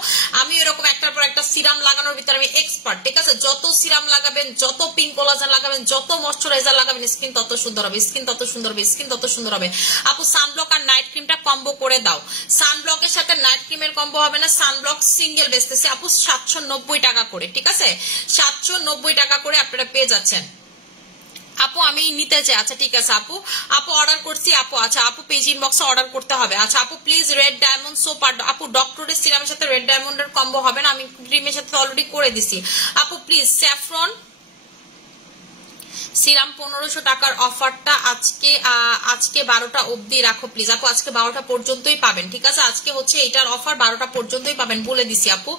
আমি এরকম একটার পর একটা সিরাম লাগানোর ভিতরে আমি এক্সপার্ট, ঠিক আছে? যত সিরাম লাগাবেন, যত পিঙ্ক কোলাজেন লাগাবেন, যত ময়শ্চারাইজার লাগাবেন, স্কিন তত সুন্দর হবে, স্কিন তত সুন্দর হবে, স্কিন তত সুন্দর হবে। আপু সানব্লক আর নাইট ক্রিমটা কম্বো করে দাও। সানব্লকের সাথে নাইট ক্রিমের কম্বো হবে না, সানব্লক সিঙ্গেল বেচতেছে আপু 790 টাকা করে, ঠিক আছে? 790 টাকা করে আপনারা পেয়ে যাচ্ছেন। আপু আমি নিতে চাই, আচ্ছা ঠিক আছে আপু অর্ডার করছি আপু। আচ্ছা আপু পেজ ইনবক্সে অর্ডার করতে হবে। আচ্ছা আপু প্লিজ রেড ডায়মন্ড সোপ আর আপু ডক্টরের সিরামের সাথে রেড ডায়মন্ডের কম্বো হবে না, আমি ক্রিমের সাথে অলরেডি করে দিছি। আপু প্লিজ স্যাফরন সিরাম 1500 টাকার অফারটা আজকে 12টা অবধি রাখো প্লিজ। আপু আজকে 12টা পর্যন্তই পাবেন, ঠিক আছে? আজকে হচ্ছে এটার অফার 12টা পর্যন্তই পাবেন, বলে দিছি আপু।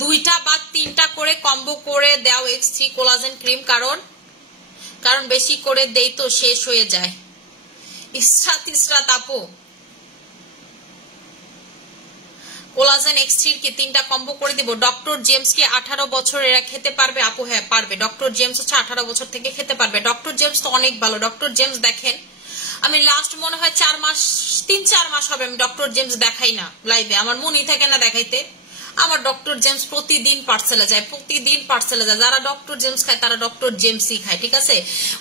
2টা বা 3টা করে কম্বো করে দাও X3 কোলাজেন ক্রিম, কারণ বেশি করে দেই তো শেষ হয়ে যায়। ইসরাত আপু কোলাজেন এক্স3 কি 3টা কম্বো করে দিব? ডক্টর জেমস কি 18 বছর এরা খেতে পারবে? আপু হ্যাঁ পারবে, ডক্টর জেমস হচ্ছে 18 বছর থেকে খেতে পারবে। ডক্টর জেমস তো অনেক ভালো। ডক্টর জেমস দেখেন, আমি লাস্ট মনে হয় 3-4 মাস হবে আমি ডক্টর জেমস দেখাই না লাইভে, আমার মনই থাকে না দেখাইতে। আমার ডক্টর জেমস প্রতিদিন পার্সেলে যায়, যারা ডক্টর জেমস খায় তারা ডক্টর জেমসই খায়, ঠিক আছে?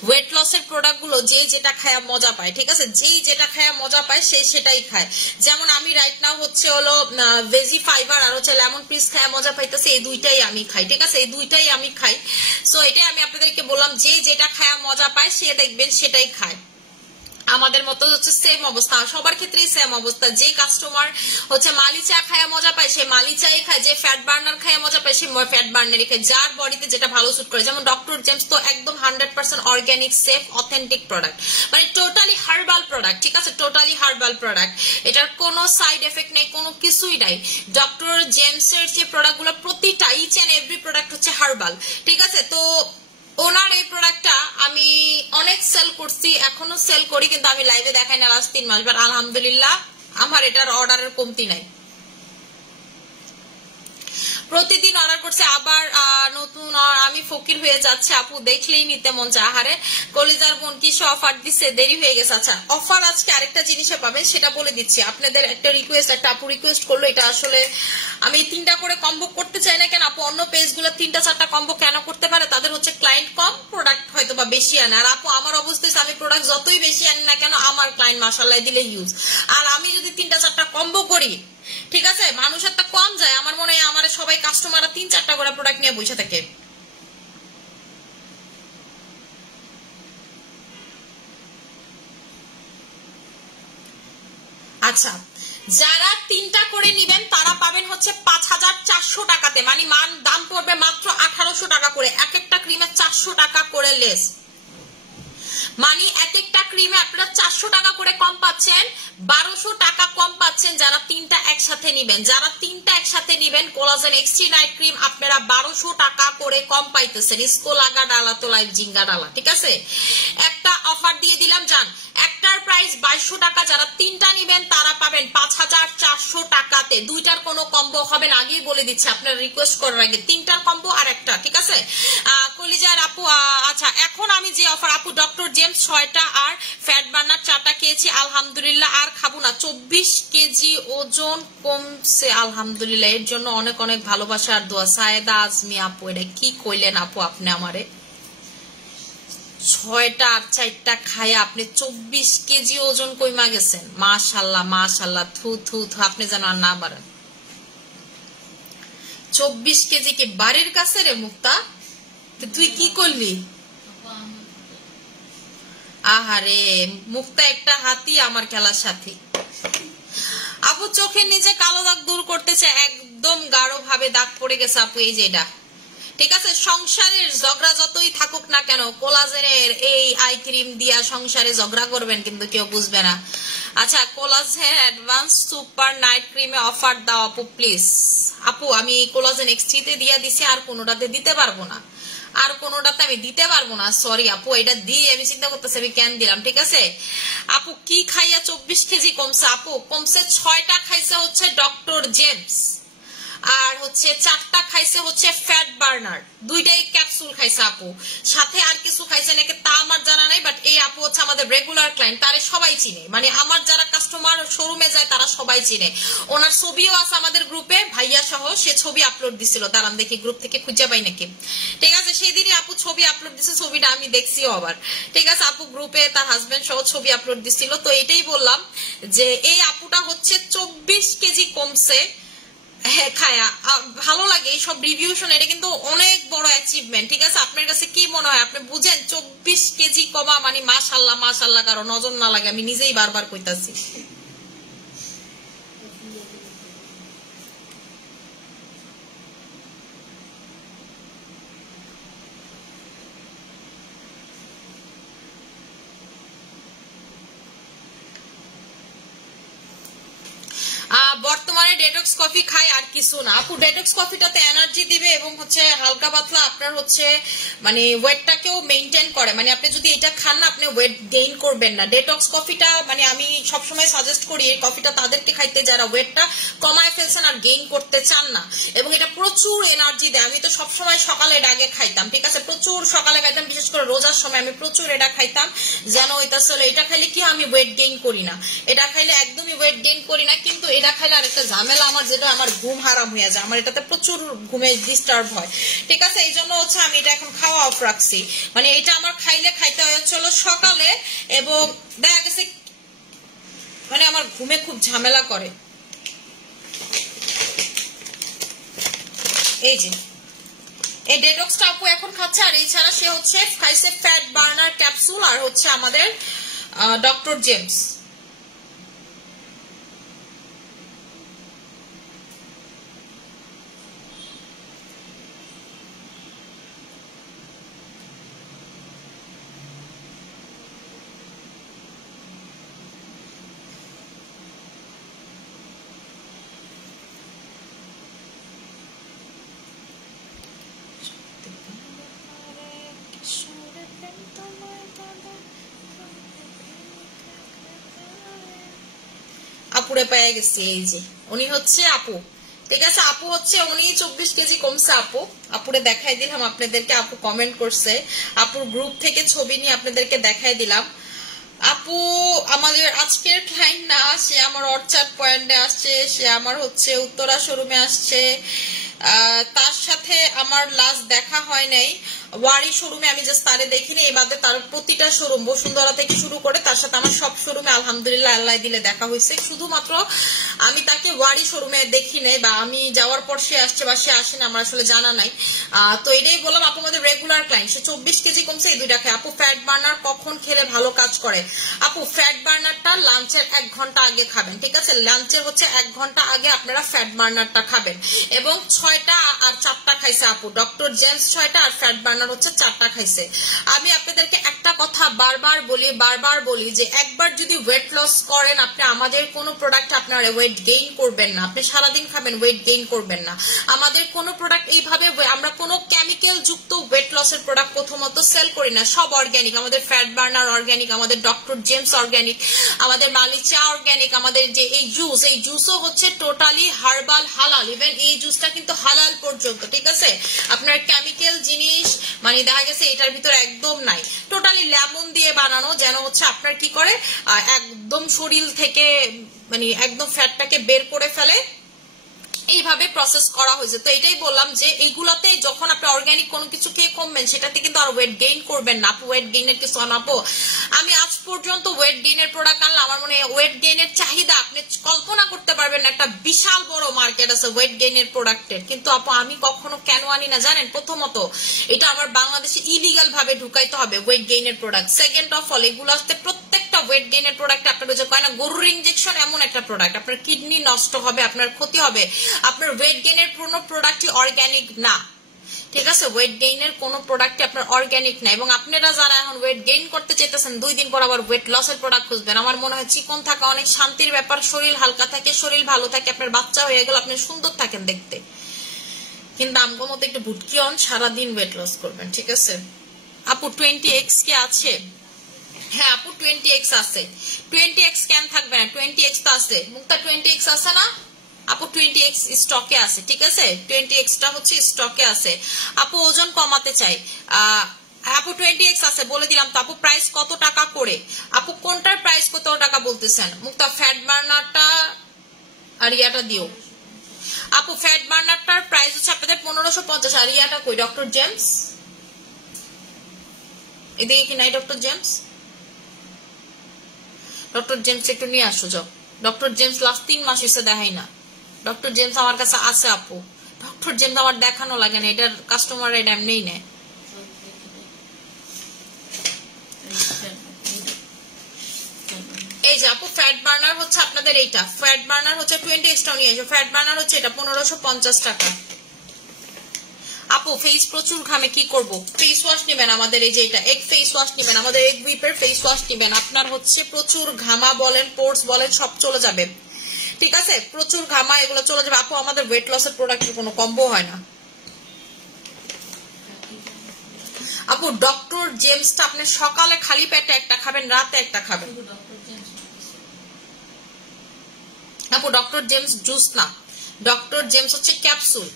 ওয়েট লসের প্রোডাক্ট গুলো যে যেটা খায় মজা পায়, ঠিক আছে? যেই যেটা খায় মজা পায় সে সেটাই খায়। যেমন আমি রাইট নাও হচ্ছে হলো ভেজি ফাইবার আর হচ্ছে লেমন পিস খায় মজা পাইতেছে, এই দুইটাই আমি খাই, ঠিক আছে? এই দুইটাই আমি খাই। সো এটাই আমি আপনাদেরকে বললাম, যে যেটা খায় মজা পায় সে দেখবেন সেটাই খায়। আমাদের মতো হচ্ছে সেম অবস্থা, সবার ক্ষেত্রেই সেম অবস্থা। যে কাস্টমার হচ্ছে মালি চা খায় মজা পায় সে মালি চাই খায়, যে ফ্যাট বার্নার খায় মজা পায় সে ফ্যাট বার্নারই খায়, যার বডিতে যেটা ভালো স্যুট করে। যেমন ডক্টর জেমস তো একদম 100% অর্গানিক, সেফ, অথেন্টিক প্রোডাক্ট, মানে টোটালি হার্বাল প্রোডাক্ট, ঠিক আছে? টোটালি হার্বাল প্রোডাক্ট, এটার কোনো সাইড এফেক্ট নেই, কোনো কিছুই নাই। ডক্টর জেমসের যে প্রোডাক্টগুলো প্রতিটা ইচ এন্ড এভরি প্রোডাক্ট হচ্ছে হার্বাল, ঠিক আছে? তো ওনার এই প্রোডাক্টটা আমি অনেক সেল করছি, এখনো সেল করি, কিন্তু আমি লাইভে দেখাই না লাস্ট 3 মাস। বাট আলহামদুলিল্লাহ আমার এটার অর্ডারের কমতি নাই, প্রতিদিন অর্ডার করছে। আবার নতুন আমি ফকির হয়ে যাচ্ছে আপু, দেখলেই নিতে মন চায়। আহারে কলিজার বোন কিছু অফার দিচ্ছে, দেরি হয়ে গেছে। আচ্ছা অফার আজকে আরেকটা জিনিসে পাবেন, সেটা বলে দিচ্ছি। আপনাদের একটা রিকোয়েস্ট, একটা আপু রিকোয়েস্ট করলো, এটা আসলে আমি 3টা করে কম্বো করতে চাই না। কেন আপু অন্য পেজগুলো 3টা 4টা কম্বো কেন করতে পারে? তাদের হচ্ছে ক্লায়েন্ট কম, প্রোডাক্ট হয়তো হয়তো বা বেশি আনে। আর আপু আমার অবস্থায় আমি প্রোডাক্ট যতই বেশি আনি না কেন আমার ক্লায়েন্ট মাশাআল্লাহ দিলে ইউজ। আর আমি যদি 3টা 4টা কম্বো করি, ঠিক আছে, মানুষের তো কম যায়, আমার মনে হয় আমার সবাই কাস্টমাররা 3-4টা করে প্রোডাক্ট নিয়ে বসে থাকে। আচ্ছা, যারা 3টা করে নিবেন তারা পাবেন হচ্ছে 5400 টাকাতে, মানে মান দাম পড়বে মাত্র 1800 টাকা করে। এক একটা ক্রিমে 400 টাকা করে লেস, মানে এক একটা ক্রিমে আপনারা 400 টাকা করে কম পাচ্ছেন, 1200 টাকা কম পাচ্ছেন যারা 3টা একসাথে নিবেন। যারা 3টা একসাথে নিবেন কোলাজেন এক্সট্রি নাইট ক্রিম আপনারা 1200 টাকা করে কম পাইতেছেন। ইসকো লাগা ডালা তো লাইভ জিঙ্গা ডালা, ঠিক আছে। একটা অফার দিয়ে দিলাম, জান একটার প্রাইস 2200 টাকা, যারা 3টা নিবেন তারা পাবেন 5400 টাকাতে। 2টার কোনো কম্বো হবে না, আগেই বলে দিচ্ছি আপনারা রিকোয়েস্ট করার আগে, 3টার কম্বো আর একটা, ঠিক আছে। কলিজার আপু, আচ্ছা এখন আমি যে অফার, আপু ডক্টর জেমস 6টা আর ফ্যাট বার্নার 4টা খেয়েছি আলহামদুলিল্লাহ, আর খাবো না। 24 কেজি ওজন কমছে আলহামদুলিল্লাহ, এর জন্য অনেক অনেক ভালোবাসা আর দোয়া। সায়েদা আজমি আপু, এটা কি কইলেন আপু আপনি আমারে? 6টা আর 4টা খায় আপনি 24 কেজি ওজন কইমা গেছেন। মাশাল্লাহ মাশাল্লাহ, থু থু থু, আপনি যেন আর না বাড়েন। 24 কেজি কি বাড়ির কাছে রে মুক্তা? তুই কি করলি? আহারে মুক্তা একটা হাতি আমার খেলার সাথী। আপু চোখের নিচে কালো দাগ দূর করতেছে, একদম গাঢ় ভাবে দাগ পড়ে গেছে আপু, এই যে এটা, ঠিক আছে। সংসারের ঝগড়া যতই থাকুক না কেন, কোলাজেনের এই আই ক্রিম দিয়া সংসারে ঝগড়া করবেন কিন্তু কেউ বুঝবে না। আচ্ছা, কোলাজেন অ্যাডভান্স সুপার নাইট ক্রিমে অফার দাও আপু প্লিজ। আপু আমি কোলাজেন এক্সট্রিতে দিয়ে দিছি, আর কোনোটাতে দিতে পারবো না, আর কোনোটাতে আমি দিতে পারবো না, সরি আপু। এটা দিয়ে আমি চিন্তা করতেছি আমি কেন দিলাম, ঠিক আছে। আপু কি খাইয়া 24 কেজি কমছে? আপু কমছে 6টা খাইছে হচ্ছে ডক্টর জেমস, আর হচ্ছে 4টা খাইছে হচ্ছে ফ্যাট বার্নার, 2টাই ক্যাপসুল খাইছে আপু। সাথে আর কিছু খাইছে নাকি তা আমার জানা নাই, বাট এই আপু হচ্ছে আমাদের রেগুলার ক্লায়েন্ট, তারে সবাই চিনে, মানে আমার যারা কাস্টমার শোরুমে যায় তারা সবাই চিনে। ওনার ছবিও আছে আমাদের গ্রুপে, ভাইয়া সহ, সে ছবি আপলোড দিছিল, দাঁড়ান দেখি গ্রুপ থেকে খুঁজে পাই নাকি, ঠিক আছে। সেদিনই আপু ছবি আপলোড দিছে, ছবিটা আমি দেখছিও আবার, ঠিক আছে। আপু গ্রুপে তার হাজবেন্ড সহ ছবি আপলোড দিছিল, তো এটাই বললাম যে এই আপুটা হচ্ছে 24 কেজি কমছে খায়া। ভালো লাগে এইসব রিভিউ শুনে, এটা কিন্তু অনেক বড় অ্যাচিভমেন্ট, ঠিক আছে। আপনার কাছে কি মনে হয়, আপনি বুঝেন 24 কেজি কমা মানে মাশাল্লাহ মাশাল্লাহ, কারো নজর না লাগে, আমি নিজেই বারবার কইতাছি। বর্তমানে ডেটক্স কফি খাই আর কিছু না আপু। ডেটক্স কফিটাতে এনার্জি দিবে এবং হচ্ছে হালকা পাতলা আপনার হচ্ছে মানে ওয়েটটাকেও মেইনটেইন করে, মানে আপনি যদি এটা খান না আপনি ওয়েট গেইন করবেন না। ডেটক্স কফিটা মানে আমি সবসময় সাজেস্ট করি এই কফিটা তাদেরকে খাইতে যারা ওয়েটটা কমায় ফেলছেন আর গেইন করতে চান না, এবং এটা প্রচুর এনার্জি দেয়। আমি তো সবসময় সকালে এটা আগে খাইতাম, ঠিক আছে, প্রচুর সকালে খাইতাম, বিশেষ করে রোজার সময় আমি প্রচুর এটা খাইতাম, যেন এটা খাইলে কি আমি ওয়েট গেইন করি না, এটা খাইলে একদমই ওয়েট গেইন করি না। কিন্তু এটা খাইলে আরেকটা ঝামেলা আমার, যেটা আমার ঘুম হারাম হয়ে যায়, আমার এটাতে প্রচুর ঘুমে ডিস্টার্ব হয়, ঠিক আছে। এই জন্য হচ্ছে আমি এটা এখন খাওয়া অফ রাখছি, মানে এটা আমার খাইতে হচ্ছিল সকালে, এবং দেখা গেছে মানে আমার ঘুমে খুব ঝামেলা করে। এই যে এই ডেটক্সটা আপু এখন খাচ্ছে, আর এছাড়া সে হচ্ছে খাইছে ফ্যাট বার্নার ক্যাপসুল আর হচ্ছে আমাদের ডক্টর জেমস। আপুরে পেয়ে গেছি, এই যে উনি হচ্ছে আপু, ঠিক আছে। আপু হচ্ছে উনি 24 কেজি কমছে আপু, আপুরে দেখাই দিলাম আপনাদেরকে, আপু কমেন্ট করছে, আপুর গ্রুপ থেকে ছবি নিয়ে আপনাদেরকে দেখাই দিলাম। আপু আমাদের আজকের ক্লায়েন্ট না, সে আমার অর্চার্ড পয়েন্টে আসছে, সে আমার হচ্ছে উত্তরা শোরুমে আসছে, তার সাথে আমার লাস্ট দেখা হয় নাই। ওয়ারি শোরুমে আমি জাস্ট তারে দেখিনি, এই বাদে তার প্রতিটা শোরুম বসুন্ধরা থেকে শুরু করে তার সাথে আমার সব শোরুমে আলহামদুলিল্লাহ আল্লাহ দিলে দেখা হয়েছে। শুধুমাত্র আমি তাকে ওয়ারি শোরুমে দেখি নাই, বা আমি যাওয়ার পর সে আসছে বা সে আসেনি আমার আসলে জানা নাই। তো এটাই বললাম, আপু আমাদের রেগুলার ক্লায়েন্ট, সে 24 কেজি কমছে এই দুইটা খায়। আপু ফ্যাট বার্নার কখন খেলে ভালো কাজ করে? আপু ফ্যাট বার্নারটা লাঞ্চের 1 ঘন্টা আগে খাবেন, ঠিক আছে? লাঞ্চের হচ্ছে 1 ঘন্টা আগে আপনারা ফ্যাট বার্নারটা খাবেন। এবং 6টা আর 4টা খাইছে আপু, ডক্টর জেমস 6টা আর ফ্যাট বার্নার হচ্ছে 4টা খাইছে। আমি আপনাদেরকে একটা কথা বারবার বলি যে একবার যদি ওয়েট লস করেন আপনি, আমাদের কোনো প্রোডাক্ট আপনার ওয়েট গেইন করবেন না। আপনি সারাদিন খাবেন, ওয়েট গেইন করবেন না। আমাদের কোনো প্রোডাক্ট এইভাবে, আমরা কোনো কেমিক্যাল যুক্ত ওয়েট লসের প্রোডাক্ট প্রথমত সেল করি না, সব অর্গ্যানিক। আমাদের ফ্যাট বার্নার অর্গ্যানিক, আমাদের ডক্টর জেমস অর্গ্যানিক, আমাদের মালিচা অর্গ্যানিক, আমাদের যে এই জুসও হচ্ছে টোটালি হার্বাল, হালাল। ইভেন এই জুসটা কিন্তু হালাল পর্যন্ত, ঠিক আছে? আপনার কেমিক্যাল জিনিস মানে দেখা গেছে এটার ভিতরে একদম নাই, টোটালি লেমন দিয়ে বানানো, যেন হচ্ছে আপনার কি করে একদম শরীর থেকে মানে একদম ফ্যাটটাকে বের করে ফেলে, এইভাবে প্রসেস করা হয়েছে। তো এটাই বললাম যে এইগুলাতে যখন আপনি অর্গানিক কোনো কিছু খেয়ে কমবেন সেটাতে কিন্তু আর ওয়েট গেইন করবেন না। আপু ওয়েট গেইনের কিছু আনাবো, আমি আজ পর্যন্ত ওয়েট গেইনের প্রোডাক্ট আনলাম, আমার মনে হয় ওয়েট গেইনের চাহিদা আপনি কল্পনা করতে পারবেন না, একটা বিশাল বড় মার্কেট আছে ওয়েট গেইনের প্রোডাক্টের। কিন্তু আপু আমি কখনো কেন আনি না জানেন? প্রথমত এটা আমার বাংলাদেশে ইলিগাল ভাবে ঢুকাইতে হবে ওয়েট গেইনের প্রোডাক্ট। সেকেন্ড অফ অল এগুলোতে প্রত্যেকটা ওয়েট গেইনের প্রোডাক্ট আপনার যে কয় না গরুর ইনজেকশন, এমন একটা প্রোডাক্ট আপনার কিডনি নষ্ট হবে, আপনার ক্ষতি হবে। আপনার ওয়েট গেইনের কোনো প্রোডাক্টই অর্গানিক না, ঠিক আছে? ওয়েট গেইনের কোনো প্রোডাক্টই আপনার অর্গানিক না। এবং আপনারা যারা এখন ওয়েট গেইন করতে চাইতেছেন 2 দিন পর আবার ওয়েট লসের প্রোডাক্ট খুঁজবেন, আমার মনে হয় চিকন থাকা অনেক শান্তির ব্যাপার। শরীর হালকা থাকে, শরীর ভালো থাকে, আপনার বাচ্চা হয়ে গেল, আপনি সুন্দর থাকেন দেখতে। কিন্তু আমগো মতো একটু ভুটকি অন সারাদিন ওয়েট লস করবেন, ঠিক আছে? আপু 20x কি আছে? হ্যাঁ আপু 20x আছে। 20x কেন থাকবে না? 20x তো আছে, মুক্তা 20x আছে না আপু? 20x স্টকে আছে, ঠিক আছে? 20x টা হচ্ছে স্টকে আছে। আপু ওজন কমাতে চাই, আপু 20x আছে বলে দিলাম তো। আপু প্রাইস কত টাকা করে? আপু কোনটার প্রাইস কত টাকা বলতেছেন? মুক্তা ফ্যাট বার্নারটা আর ইয়াটা দিও। আপু ফ্যাট বার্নারটার প্রাইস হচ্ছে আপনাদের 1550, আর ইয়াটা কই? ডক্টর জেমস এদিকে কি নাই? ডক্টর জেমস, ডক্টর জেমস একটু নিয়ে আসো যাও। ডক্টর জেমস লাস্ট 3 মাস এসে দেখাই না। ডক্টর জেমস আমার কাছে আছে আপু, ডক্টর জেমস আমার দেখানো লাগে না, এটার কাস্টমার এটা এমনিই নেয়। এই যে আপু ফ্যাট বার্নার হচ্ছে আপনাদের এইটা, ফ্যাট বার্নার হচ্ছে 20x টাও নিয়ে এসো। ফ্যাট বার্নার হচ্ছে এটা 1550 টাকা। আপু ফেস প্রচুর ঘামে কি করব? ফেস ওয়াশ নেবেন আমাদের, এই যে এটা এগ ফেস ওয়াশ নেবেন আমাদের, এগ উইপের ফেস ওয়াশ নেবেন। আপনার হচ্ছে প্রচুর ঘামা বলেন, পোর্স বলেন, সব চলে যাবে, ঠিক আছে? প্রচুর ঘামা এগুলো চলে যাবে। আপু আমাদের ওয়েট লসের প্রোডাক্টের কোনো কম্বো হয় না। আপু ডক্টর জেমসটা আপনি সকালে খালি পেটে একটা খাবেন, রাতে একটা খাবেন। আপু ডক্টর জেমস জুস না, ডক্টর জেমস হচ্ছে ক্যাপসুল।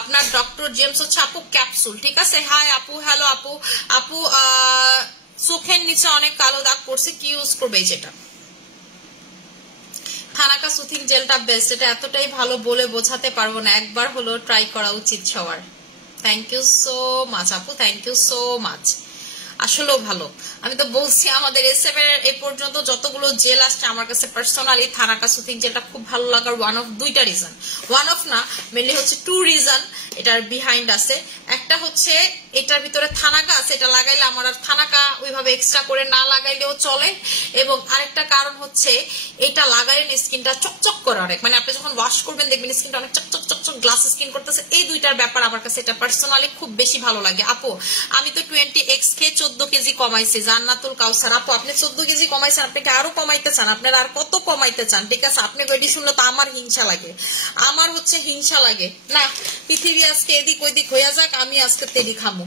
আপনার ডক্টর জেমস হচ্ছে আপু ক্যাপসুল, ঠিক আছে? হাই আপু, হ্যালো আপু। আপু চোখের নিচে অনেক কালো দাগ পড়ছে, কি ইউজ করবে? যেটা থানাকা সুথিং জেলটা বেস্ট, এটা এতটাই ভালো বলে বোঝাতে পারবো না, একবার হলো ট্রাই করা উচিত সবার। থ্যাংক ইউ সো মাচ আপু, থ্যাংক ইউ সো মাচ। আসলেও ভালো, আমি তো বলছি আমাদের এসএফ এর এই পর্যন্ত যতগুলো জেল আসছে আমার কাছে পার্সোনালি থানাকা সুথিং জেলটা খুব ভালো লাগার ওয়ান অফ 2টা রিজন, ওয়ান অফ না মেনলি হচ্ছে 2 রিজন এটার বিহাইন্ড আছে। একটা হচ্ছে এটার ভিতরে থানাকা আছে, এটা লাগাইলে আমার আর থানাকা ওইভাবে এক্সট্রা করে না লাগাইলেও চলে। এবং আরেকটা কারণ হচ্ছে এটা লাগাইলে স্কিনটা চকচক করে অনেক, মানে আপনি যখন ওয়াশ করবেন দেখবেন স্কিনটা অনেক চকচক চকচক গ্লাস স্কিন করতেছে। এই 2টার ব্যাপার আমার কাছে এটা পার্সোনালি খুব বেশি ভালো লাগে। আপু আমি তো 20x খেয়ে 14 কেজি কমাইছি, জান্নাতুল কাউসার। আপু আপনি 14 কেজি কমাইছেন, আপনি কি আরো কমাইতে চান? আপনারা আর কত কমাইতে চান? ঠিক আছে, আপনি গইডি শুনলে তো আমার হিংসা লাগে, আমার হচ্ছে হিংসা লাগে না। পৃথিবী আজকে এদিক ওইদিক হইয়া যাক, আমি আজকে তেরি খামো,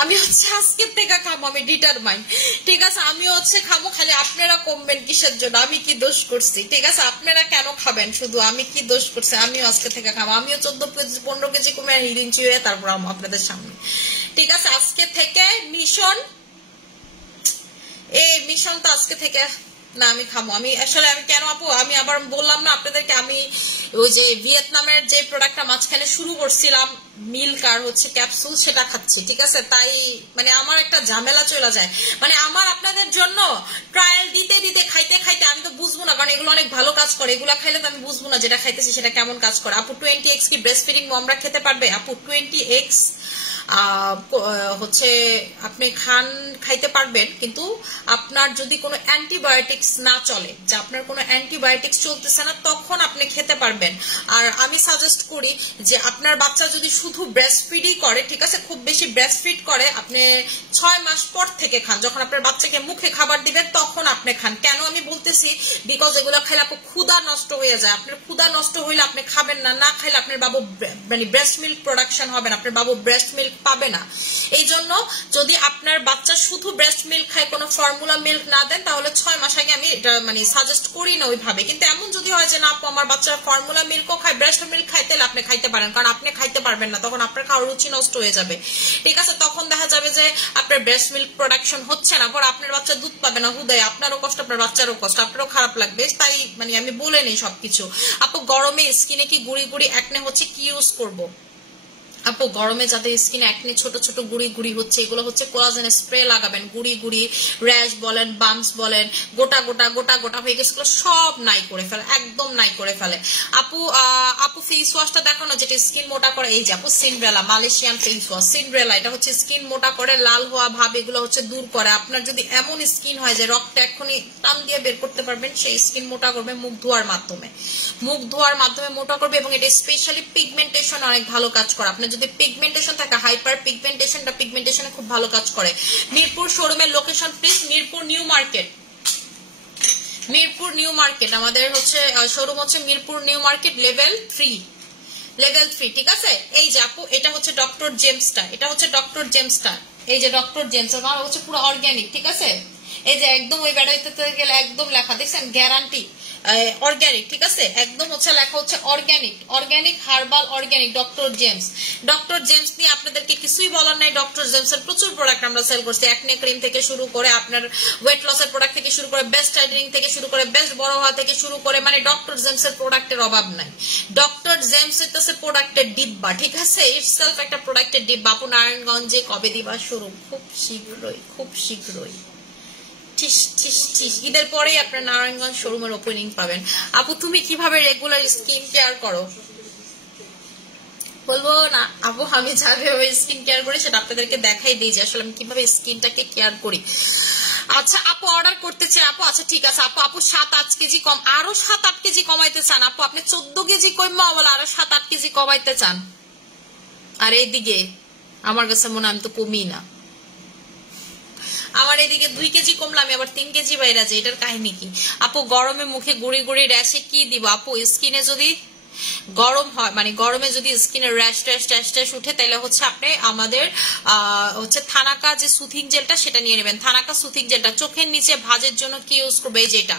আমি হচ্ছে আজকের থেকে খামো, আমি ডিটারমাইন্ড, ঠিক আছে? আমি হচ্ছে খামো, খালি আপনারা কমবেন কিসের জন্য? আমি কি দোষ করছি? ঠিক আছে, আপনারা কেন খাবেন? শুধু আমি কি দোষ করছি? আমিও আজকে থেকে খামো, আমিও 14 কেজি 15 কেজি কমে হিরিঞ্চি হয়ে তারপর আমি আপনাদের সামনে, ঠিক আছে? আজকে থেকে মিশন, এই মিশন তো আজকে থেকে না আমি খাবো। আমি আসলে আমি কেন আপু, আমি আবার বললাম না আপনাদেরকে, আমি ওই যে ভিয়েতনামের যে প্রোডাক্টটা মাঝখানে শুরু করছিলাম মিল্ক আর হচ্ছে ক্যাপসুল, সেটা খাচ্ছি, ঠিক আছে? তাই মানে আমার একটা ঝামেলা চলে যায়, মানে আমার আপনাদের জন্য ট্রায়াল দিতে দিতে খাইতে খাইতে আমি তো বুঝবো না, কারণ এগুলো অনেক ভালো কাজ করে, এগুলো খাইলে তো আমি বুঝবো না যেটা খাইতেছি সেটা কেমন কাজ করে। আপু 20x কি ব্রেস্ট ফিডিং মমরা খেতে পারবে? আপু 20x হচ্ছে আপনি খাইতে পারবেন, কিন্তু আপনার যদি কোনো অ্যান্টিবায়োটিক্স না চলে, যে আপনার কোনো অ্যান্টিবায়োটিক্স চলতেছে না, তখন আপনি খেতে পারবেন। আর আমি সাজেস্ট করি যে আপনার বাচ্চা যদি শুধু ব্রেস্ট ফিডই করে, ঠিক আছে, খুব বেশি ব্রেস্ট ফিড করে, আপনি 6 মাস পর থেকে খান, যখন আপনার বাচ্চাকে মুখে খাবার দিবেন তখন আপনি খান। কেন আমি বলতেছি, বিকজ এগুলো খাইলে আপনার ক্ষুধা নষ্ট হয়ে যায়, আপনার ক্ষুধা নষ্ট হইলে আপনি খাবেন না, না খাইলে আপনার বাবু মানে ব্রেস্ট মিল্ক প্রোডাকশন হবে না, আপনার বাবু ব্রেস্ট মিল্ক পাবে না। এই জন্য যদি আপনার বাচ্চা শুধু ব্রেস্ট মিল্ক খায়, কোনো ফর্মুলা মিল্ক না দেন, তাহলে 6 মাস আগে আমি এটা মানে সাজেস্ট করি না ওইভাবে। কিন্তু এমন যদি হয় যে না আপু আমার বাচ্চা ফর্মুলা মিল্কও খায়, ব্রেস্ট মিল্ক খায়, তাহলে আপনি খাইতে পারেন, কারণ আপনি খাইতে পারবেন না, তখন আপনার খাওয়ার রুচি নষ্ট হয়ে যাবে, ঠিক আছে? তখন দেখা যাবে যে আপনার ব্রেস্ট মিল্ক প্রোডাকশন হচ্ছে না, পরে আপনার বাচ্চা দুধ পাবে না, হুদায় আপনারও কষ্ট, আপনার বাচ্চারও কষ্ট, আপনারও খারাপ লাগবে। তাই মানে আমি বলে নেই সবকিছু। আপু গরমে স্কিনে কি গুড়ি গুড়ি একনে হচ্ছে, কি ইউজ করবো? আপু গরমে যাদের স্কিনে একনি ছোট ছোট গুড়ি গুড়ি হচ্ছে, এগুলো হচ্ছে কোলাজেন স্প্রে লাগাবেন। গুড়ি গুড়ি র্যাশ বলেন, বাম্পস বলেন, গোটা গোটা গোটা গোটা হয়ে গেছে, সব নাই করে ফেলে, একদম নাই করে ফেলে। আপু আপু ফেস ওয়াশটা দেখো না যেটা স্কিন মোটা করে, এই যে আপু Cinderella Malaysian face wash Cinderella, এটা হচ্ছে স্কিন মোটা করে, লাল হওয়া ভাব এগুলো হচ্ছে দূর করে। আপনার যদি এমন স্কিন হয় যে রক্তটা এক্ষুনি টান দিয়ে বের করতে পারবেন, সেই স্কিন মোটা করবে মুখ ধোয়ার মাধ্যমে, মুখ ধোয়ার মাধ্যমে মোটা করবে। এবং এটা স্পেশালি পিগমেন্টেশন অনেক ভালো কাজ করে। আপনার যদি পিগমেন্টেশন থাকে, হাইপার পিগমেন্টেশনটা পিগমেন্টেশনে খুব ভালো কাজ করে। মিরপুর শোরুমের location please, Mirpur new market, Mirpur new market আমাদের হচ্ছে শোরুম হচ্ছে মিরপুর নিউ মার্কেট লেভেল 3, ঠিক আছে? এই যে আপু এটা হচ্ছে ডক্টর জেমসটা, এটা হচ্ছে ডক্টর জেমসটা, এই যে ডক্টর জেমস আমার হচ্ছে পুরো অর্গানিক, ঠিক আছে? এই যে একদম ওই ব্যাটারিতে গেলে একদম লেখা দেখছেন গ্যারান্টি অর্গানিক, ঠিক আছে? একদম হচ্ছে লেখা হচ্ছে organic, organic herbal organic doctor James. Doctor James নিয়ে আপনাদেরকে কিছুই বলার নাই। ডক্টর জেমস এর প্রচুর প্রোডাক্ট আমরা সেল করছি, একনে ক্রিম থেকে শুরু করে আপনার ওয়েট লসের প্রোডাক্ট থেকে শুরু করে বেস্ট টাইটেনিং থেকে শুরু করে বেস্ট বড় হওয়া থেকে শুরু করে, মানে ডক্টর জেমস এর প্রোডাক্টের অভাব নাই। ডক্টর জেমস হচ্ছে প্রোডাক্টের ডিব্বা, ঠিক আছে? ইটসেলফ একটা প্রোডাক্টের ডিব্বা। আপু নারায়ণগঞ্জে কবে দিবা শুরু? খুব শীঘ্রই, খুব শীঘ্রই, ঈদের পরে আপনার নারায়ণগঞ্জ শোরুমের ওপেনিং পাবেন। আপু তুমি কিভাবে রেগুলার স্কিন কেয়ার করো? বলবো না আপু, আমি যেভাবে স্কিন কেয়ার করি সেটা আপনাদেরকে দেখাই দিই যে আসলে আমি কিভাবে স্কিনটাকে কেয়ার করি। আচ্ছা আপু অর্ডার করতে চাই আপু, আচ্ছা ঠিক আছে আপু। আপু 7-8 কেজি কম, আরো 7-8 কেজি কমাইতে চান আপু? আপনি 14 কেজি কমা বলে আরো 7-8 কেজি কমাইতে চান? আর এইদিকে আমার কাছে মনে হয় আমি তো কমি না, আমার এদিকে 2 কেজি কমলে আমি আবার 3 কেজি বাইরে যাই, এটার কাহিনী কি? আপু গরমে মুখে গুড়ি গুড়ি র্যাশে কি দিব? আপু স্কিনে যদি গরম হয়, মানে গরমে যদি স্কিনের র্যাশ ট্যাশ উঠে, তাহলে হচ্ছে আপনি আমাদের হচ্ছে থানাকা যে সুথিং জেলটা সেটা নিয়ে নেবেন। থানাকা সুথিং জেলটা চোখের নিচে ভাঁজের জন্য কি ইউজ করবে? যেটা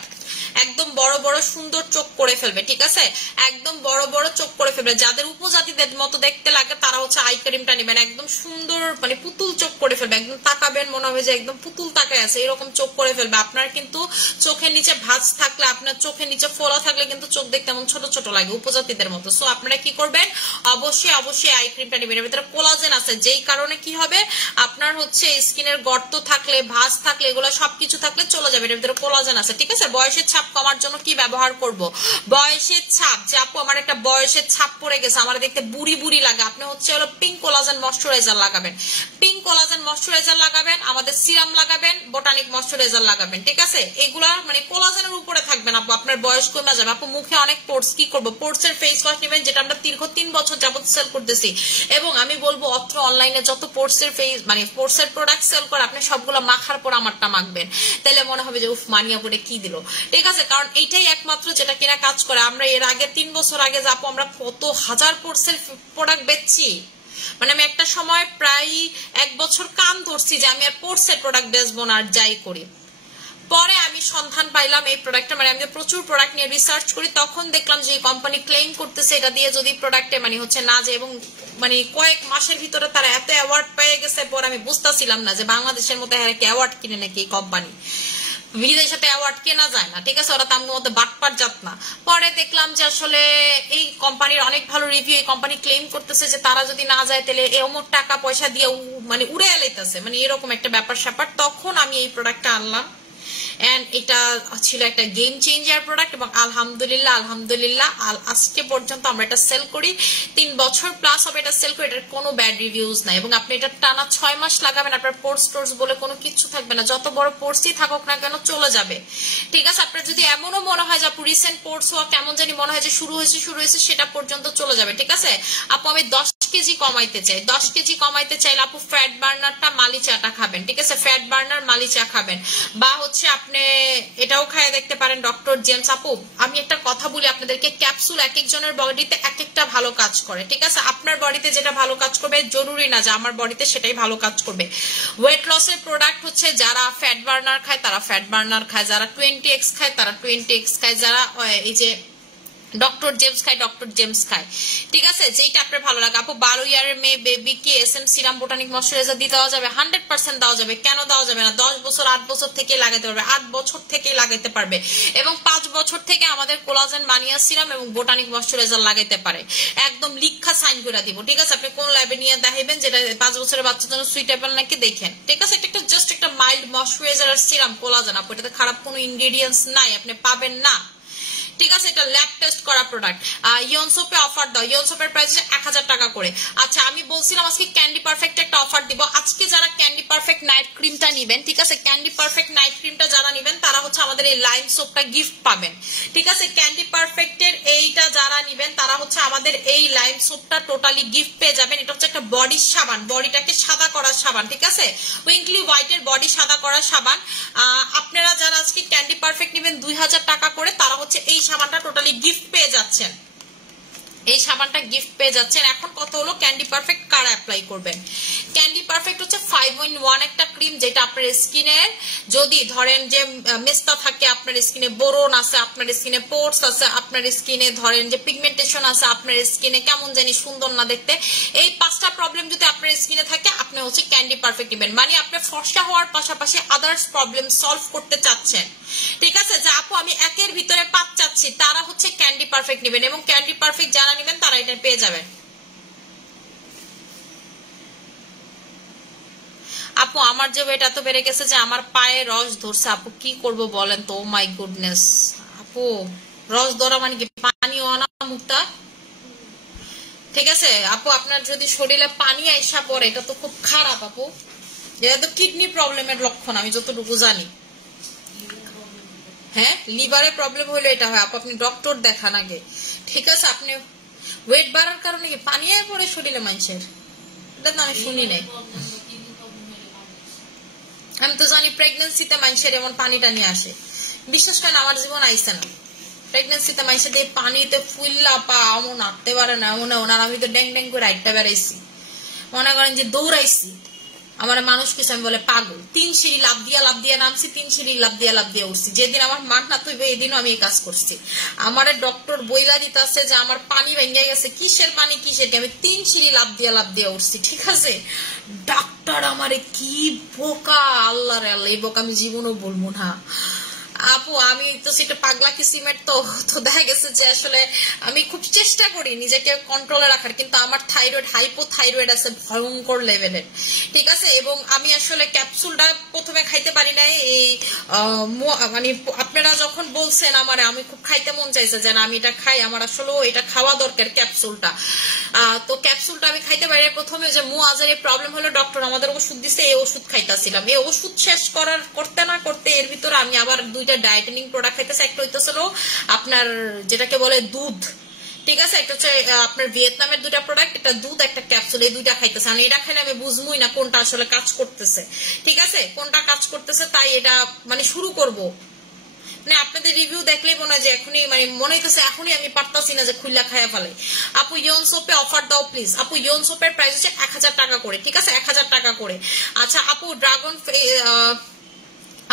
একদম বড় বড় সুন্দর চোখ করে ফেলবে, ঠিক আছে? একদম বড় বড় চোখ করে ফেলবে। যাদের উপজাতিদের মতো দেখতে লাগে তারা হচ্ছে আই ক্রিমটা নেবেন, একদম সুন্দর মানে পুতুল চোখ করে ফেলবে, একদম তাকাবেন মনে হবে যে একদম পুতুল তাকায় আছে, এরকম চোখ করে ফেলবে। আপনার কিন্তু চোখের নিচে ভাঁজ থাকলে, আপনার চোখের নিচে ফোলা থাকলে কিন্তু চোখ দেখতে এমন ছোট ছোট লাগে উপজাতিদের মতো। সো আপনারা কি করবেন? অবশ্যই অবশ্যই আই ক্রিমটা নেবেন, এর ভিতরে কোলাজেন আছে, যেই কারণে কি হবে আপনার হচ্ছে স্কিনের গর্ত থাকলে, ভাঁজ থাকলে, এগুলো সবকিছু থাকলে চলে যাবে, এর ভিতরে কোলাজেন আছে, ঠিক আছে? বয়সের ছাপ কমার জন্য কি ব্যবহার করব? বয়সের ছাপ, যে আপু আমার একটা বয়সের ছাপ পড়ে গেছে, আমার দেখতে বুড়ি বুড়ি লাগে, আপনি হচ্ছে হলো পিঙ্ক কোলাজেন ময়শ্চারাইজার লাগাবেন, পিঙ্ক কোলাজেন ময়শ্চারাইজার লাগাবেন, আমাদের সিরাম লাগাবেন, বোটানিক ময়শ্চারাইজার লাগাবেন, ঠিক আছে? এগুলা মানে কোলাজেনের উপরে থাকবেন আপু, আপনার বয়স কমে যাবে। আপু মুখে অনেক পোর্স, কি করবো? পোর্সের ফেস ওয়াশ নেবেন, যেটা আমরা দীর্ঘ 3 বছর যাবত সেল করতেছি। এবং আমি বলবো অত্র অনলাইনে যত পোর্সের ফেস মানে পোর্সের প্রোডাক্ট সেল করে, আপনি সবগুলো মাখার পর আমারটা মাখবেন, তাহলে মনে হবে যে উফ মানিয়া পরে কি দিল, ঠিক আছে? কারণ এইটাই একমাত্র যেটা কিনা কাজ করে। আমরা এর আগে 3 বছর আগে যাবো আমরা কত হাজার পোর্সের প্রোডাক্ট বেচছি, মানে আমি একটা সময় প্রায় 1 বছর কান ধরছি যে আমি আর পোর্সের প্রোডাক্ট বেচবো না, আর যাই করি। পরে আমি সন্ধান পাইলাম এই প্রোডাক্টটা, মানে আমি প্রচুর প্রোডাক্ট নিয়ে রিসার্চ করি, তখন দেখলাম যে কোম্পানি ক্লেম করতেছে এটা দিয়ে যদি প্রোডাক্টে মানে হচ্ছে না যায়, এবং মানে কয়েক মাসের ভিতরে তারা এত অ্যাওয়ার্ড পেয়ে গেছে। পর আমি বুঝতেছিলাম না যে বাংলাদেশের মধ্যে অ্যাওয়ার্ড কিনে নাকি এই কোম্পানি। বিদেশেতে অ্যাওয়ার্ড কেনা যায় না, ঠিক আছে, ওরা তার মধ্যে বাটপাট জাত না। পরে দেখলাম যে আসলে এই কোম্পানির অনেক ভালো রিভিউ, এই কোম্পানি ক্লেম করতেছে যে তারা যদি না যায় তাহলে এমন টাকা পয়সা দিয়ে মানে উড়ে এলাইতেছে, মানে এরকম একটা ব্যাপার স্যাপার। তখন আমি এই প্রোডাক্টটা আনলাম, এন্ড এটা ছিল একটা গেম চেঞ্জার প্রোডাক্ট, এবং আলহামদুলিল্লাহ আলহামদুলিল্লাহ আজকে পর্যন্ত আমরা এটা সেল করি, 3 বছর প্লাস হবে এটা সেল করি, এটার কোনো ব্যাড রিভিউজ নাই। এবং আপনি এটা টানা 6 মাস লাগাবেন, আপনার পোর্স টোর্স বলে কোনো কিছু থাকবে না, যত বড় পোর্সই থাকুক না কেন চলে যাবে, ঠিক আছে। আপনার যদি এমনও মনে হয় যে আপু রিসেন্ট পোর্স হওয়া কেমন জানি মনে হয় যে শুরু হয়েছে সেটা পর্যন্ত চলে যাবে, ঠিক আছে। আপু আমি 10 কেজি কমাইতে চাই, 10 কেজি কমাইতে চাইলে আপু ফ্যাট বার্নারটা মালি চাটা খাবেন, ঠিক আছে, ফ্যাট বার্নার মালি চা খাবেন, বা হচ্ছে আপনি এটাও খাইয়ে দেখতে পারেন ডক্টর জেমস। আপু আমি একটা কথা বলি আপনাদেরকে, ক্যাপসুল এক একজনের বডিতে এক একটা ভালো কাজ করে, ঠিক আছে। আপনার বডিতে যেটা ভালো কাজ করবে জরুরি না যে আমার বডিতে সেটাই ভালো কাজ করবে। ওয়েট লসের প্রোডাক্ট হচ্ছে যারা ফ্যাট বার্নার খায় তারা ফ্যাট বার্নার খায়, যারা 20x খায় তারা 20x খায়, যারা এই যে ডক্টর জেমস খায় ডক্টর জেমস খায়, ঠিক আছে, যেইটা আপনার ভালো লাগে। আপু 12 ইয়ারের মেয়ে বেবিকে এসএম সিরাম বোটানিক ময়শ্চারাইজার দিয়ে দেওয়া যাবে? 100% দেওয়া যাবে। কেন দেওয়া যাবে না? 10 বছর 8 বছর থেকে লাগাতে পারবে, 8 বছর থেকে লাগাতে পারবে, এবং 5 বছর থেকে আমাদের কোলাজেন মানিয়া সিরাম এবং বোটানিক ময়শ্চারাইজার লাগাইতে পারে। একদম লিখা সাইন করে দিব, ঠিক আছে। আপনি কোন ল্যাবে নিয়ে দেখাইবেন যেটা 5 বছরের বাচ্চার জন্য সুইটেবল নাকি দেখেন, ঠিক আছে। এটা জাস্ট একটা মাইল্ড ময়শ্চারাইজার আর সিরাম কোলাজেন, আপু এটাতে খারাপ কোনো ইনগ্রেডিয়েন্টস নাই, আপনি পাবেন না, ঠিক আছে। এটা ল্যাব টেস্ট করা প্রোডাক্ট। ইয়ন সোপে অফার দাও, ইয়ন সোপের প্রাইস 1000 টাকা করে। আচ্ছা আমি বলছিলাম আজকে ক্যান্ডি পারফেক্ট একটা অফার দিব। আজকে যারা ক্যান্ডি পারফেক্ট নাইট ক্রিমটা নিবেন, ঠিক আছে, ক্যান্ডি পারফেক্ট নাইট ক্রিমটা যারা নিবেন তারা হচ্ছে আমাদের এই লাইম সোপটা গিফট পাবেন, ঠিক আছে। ক্যান্ডি পারফেক্টের এইটা যারা নিবেন তারা হচ্ছে আমাদের এই লাইম সোপটা টোটালি গিফট পেয়ে যাবেন। এটা হচ্ছে একটা বডির সাবান, বডিটাকে সাদা করার সাবান, ঠিক আছে, উইঙ্কলি হোয়াইটের বডি সাদা করার সাবান। আপনারা যারা আজকে ক্যান্ডি পারফেক্ট নিবেন 2000 টাকা করে, তারা হচ্ছে এই সাবানটা টোটালি গিফট পেয়ে যাচ্ছেন, এই সাবানটা গিফট পেয়ে যাচ্ছেন। এখন কত হলো ক্যান্ডি পারফেক্ট কারা অ্যাপ্লাই করবেন? ক্যান্ডি পারফেক্ট হচ্ছে 5-in-1 একটা ক্রিম, যেটা আপনার স্কিনে যদি ধরেন যে মেস্তা থাকে, আপনার স্কিনে বোরন আছে, আপনার স্কিনে পোর্স আছে, আপনার স্কিনে ধরেন যে পিগমেন্টেশন আছে, আপনার স্কিনে কেমন জানি সুন্দর না দেখতে, এই 5টা প্রবলেম যদি আপনার স্কিনে থাকে আপনি হচ্ছে ক্যান্ডি পারফেক্ট নেবেন। মানে আপনি ফর্সা হওয়ার পাশাপাশি আদার্স প্রবলেম সলভ করতে চাচ্ছেন, ঠিক আছে, যে আপু আমি একের ভিতরে 5 চাচ্ছি, তারা হচ্ছে ক্যান্ডি পারফেক্ট নেবেন। এবং ক্যান্ডি পারফেক্ট যারা নেবেন তারা এটা পেয়ে যাবেন। আপু আমার যে ওয়েট এত বেড়ে গেছে যে আমার পায়ে রস ধরছে, আপু কি করব বলেন তো? ও মাই গুডনেস আপু, রস ধরা মানে কি পানি আনা মুক্তা, ঠিক আছে আপু। আপনার যদি শরীরে পানি আইসা পড়ে এটা তো খুব খারাপ আপু, এটা তো কিডনি প্রবলেমের লক্ষণ আমি যতটুকু জানি। হ্যাঁ লিভারের প্রবলেম হলে এটা হয় আপু, আপনি ডক্টর দেখান আগে, ঠিক আছে। আপনি ওয়েট বাড়ার কারণে কি পানি আয় পড়ে শরীরে মানুষের? এটা তো আমি শুনি নাই। আমি তো জানি প্রেগনেন্সিতে মানুষের এমন পানি টানি আসে, বিশেষ করে আমার জীবন আইসে না। প্রেগনেন্সিতে মানুষের দিয়ে পানিতে ফুল্লা পা এমন আটতে পারে না, এমন এমন। আর আমি তো ড্যাং ড্যাং করে আটতে বেড়াইছি, মনে করেন যে দৌড়াইছি, আমার মানুষ কিছু আমি বলে পাগল। 3 সিঁড়ি লাভ দিয়া নামছি, 3 সিঁড়ি লাভ দিয়া উঠছি। যেদিন আমার মান না তুইবে এদিনও আমি এই কাজ করছি। আমার ডক্টর বইলা দিতেছে যে আমার পানি ভেঙে গেছে, কিসের পানি কিসের কি, আমি 3 সিঁড়ি লাভ দিয়া উঠছি, ঠিক আছে। ডাক্তার আমারে কি বোকা, আল্লাহ রে আল্লাহ, এই বোকা আমি জীবনও বলবো না আপু। আমি তো সেটা পাগলা কিসিমের তো দেখা গেছে যে আসলে আমি খুব চেষ্টা করি নিজেকে কন্ট্রোলে রাখার, কিন্তু আমার থাইরয়েড হাইপোথাইরয়েড আছে ভয়ঙ্কর লেভেলের, ঠিক আছে। এবং আমি আসলে ক্যাপসুলটা প্রথমে খাইতে পারি নাই, এই মানে আপনারা যখন বলছেন আমার, আমি খুব খাইতে মন চাইছে যে না আমি এটা খাই, আমার আসলে এটা খাওয়া দরকার ক্যাপসুলটা। তো ক্যাপসুলটা আমি খাইতে পারি প্রথমে, যে মুআজের প্রবলেম হলো ডক্টর আমাদের ওষুধ দিচ্ছে, এই ওষুধ খাইতেছিলাম। এই ওষুধ শেষ করতে না করতে এর ভিতরে আমি আবার 2টা ডায়েটেনিং প্রোডাক্ট খাইতেছি। একটা হইতেছিল আপনার যেটাকে বলে দুধ, ঠিক আছে, একটা হচ্ছে আপনার ভিয়েতনামের 2টা প্রোডাক্ট, একটা দুধ একটা ক্যাপসুল, এই 2টা খাইতেছে। আমি এটা খাইলে আমি বুঝবই না কোনটা আসলে কাজ করতেছে, ঠিক আছে, কোনটা কাজ করতেছে, তাই এটা মানে শুরু করব। মানে আপনাদের রিভিউ দেখলেই মনে হয় যে এখনই মানে মনে হইতেছে এখনই আমি পারতাছি না যে খুললা খাইয়া ফেলে। আপু ইয়ন সোপে অফার দাও প্লিজ। আপু ইয়ন সোপের প্রাইস হচ্ছে 1000 টাকা করে, ঠিক আছে, 1000 টাকা করে। আচ্ছা আপু ড্রাগন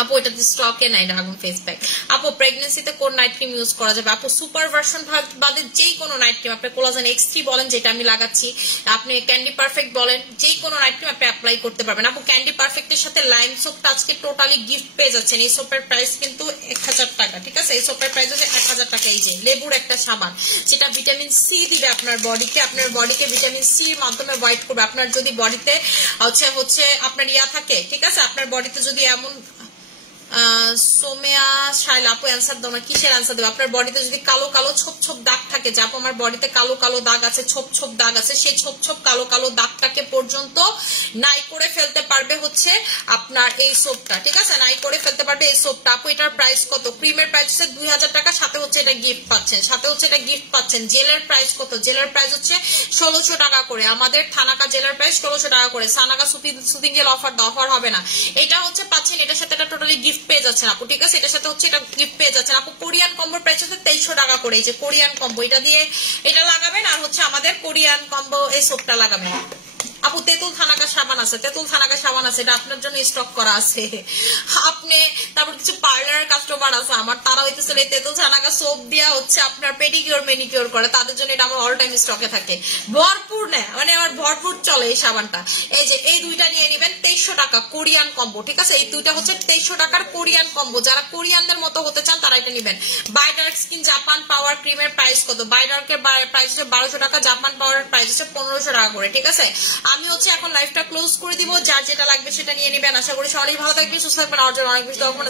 আপু এটাতে স্টকে নাই ড্রাগন ফেস প্যাক। আপু প্রেগন্যান্সিতে কোন নাইট ক্রিম ইউজ করা যাবে? আপু সুপার ভার্সন বাদে যেই কোনো নাইট ক্রিম, আপনি কোলাজেন X3 বলেন যেটা আমি লাগাচ্ছি, আপনি ক্যান্ডি পারফেক্ট বলেন, যেই কোনো নাইট ক্রিম আপনি অ্যাপ্লাই করতে পারবেন। আপু ক্যান্ডি পারফেক্টের সাথে লাইম সোপটা আজকে টোটালি গিফট পেয়ে যাচ্ছেন। এই সোপের প্রাইস কিন্তু 1000 টাকা, ঠিক আছে? এই সোপের প্রাইস হচ্ছে 1000 টাকা। এই যে লেবুর একটা সাবান, যেটা ভিটামিন সি দিবে আপনার বডিকে, আপনার বডিকে ভিটামিন সির মাধ্যমে হোয়াইট করবে। আপনার যদি বডিতে হচ্ছে আপনার ইয়া থাকে, ঠিক আছে, আপনার বডিতে যদি এমন সোমেয়া শাইলা আপু অ্যান্সার দাও না, কিসের অ্যান্সার দেবে? আপনার বডিতে যদি কালো কালো ছোপ ছোপ দাগ থাকে, যে আপু আমার বডিতে কালো কালো দাগ আছে, ছোপ ছোপ দাগ আছে, সেই ছোপ ছোপ কালো কালো দাগটাকে পর্যন্ত নাই করে ফেলতে পারবে হচ্ছে আপনার এই সোপটা, ঠিক আছে? নাই করে ফেলতে পারবে এই সোপটা। আপু এটার প্রাইস কত? ক্রিমের প্রাইস হচ্ছে 2000 টাকা, সাথে হচ্ছে এটা গিফট পাচ্ছেন। জেলের প্রাইস কত? জেলের প্রাইস হচ্ছে 1600 টাকা করে। আমাদের থানাকা জেলের প্রাইস 1600 টাকা করে। সানাকা সুদিং জেল অফার হবে না। এটা হচ্ছে পাচ্ছেন, এটার সাথে এটা টোটালি গিফট পেয়ে যাচ্ছেন আপু, ঠিক আছে? এটার সাথে হচ্ছে এটা গিফট পেয়ে যাচ্ছেন আপু। কোরিয়ান কম্বোর প্রাইস হচ্ছে 2300 টাকা করে। এই যে কোরিয়ান কম্বো, এটা দিয়ে এটা লাগাবেন, আর হচ্ছে আমাদের কোরিয়ান কম্বো এই সোপটা লাগাবেন। আপু তেঁতুল থানাকা সাবান আছে, এটা আপনার জন্য স্টক করা আছে। আপনি তারপর কিছু পার্লারের কাস্টমার আছে আমার, তারা হইতেছে এই তেঁতুল থানাকা সোপ দিয়া হচ্ছে আপনার পেডিকিউর ম্যানিকিউর করে, তাদের জন্য এটা আমার অল টাইম স্টকে থাকে, ভরপুর নেয়, মানে আমার ভরপুর চলে এই সাবানটা। এই যে এই দুইটা নিয়ে নেবেন 2300 টাকা কোরিয়ান কম্বো, ঠিক আছে? এই দুইটা হচ্ছে 2300 টাকার কোরিয়ান কম্বো। যারা কোরিয়ানদের মতো হতে চান তারা এটা নেবেন। বাইডার্ক স্কিন জাপান পাওয়ার ক্রিমের প্রাইস কত? বাইডার্কের প্রাইস হচ্ছে 1200 টাকা, জাপান পাওয়ার প্রাইস হচ্ছে 1500 টাকা করে, ঠিক আছে? আমি হচ্ছে এখন লাইভটা ক্লোজ করে দিব, যার যেটা লাগবে সেটা নিয়ে নেবেন। আশা করি সবাই ভালো থাকবেন, সুস্থ থাকবেন, অনেক বেশি দরকার।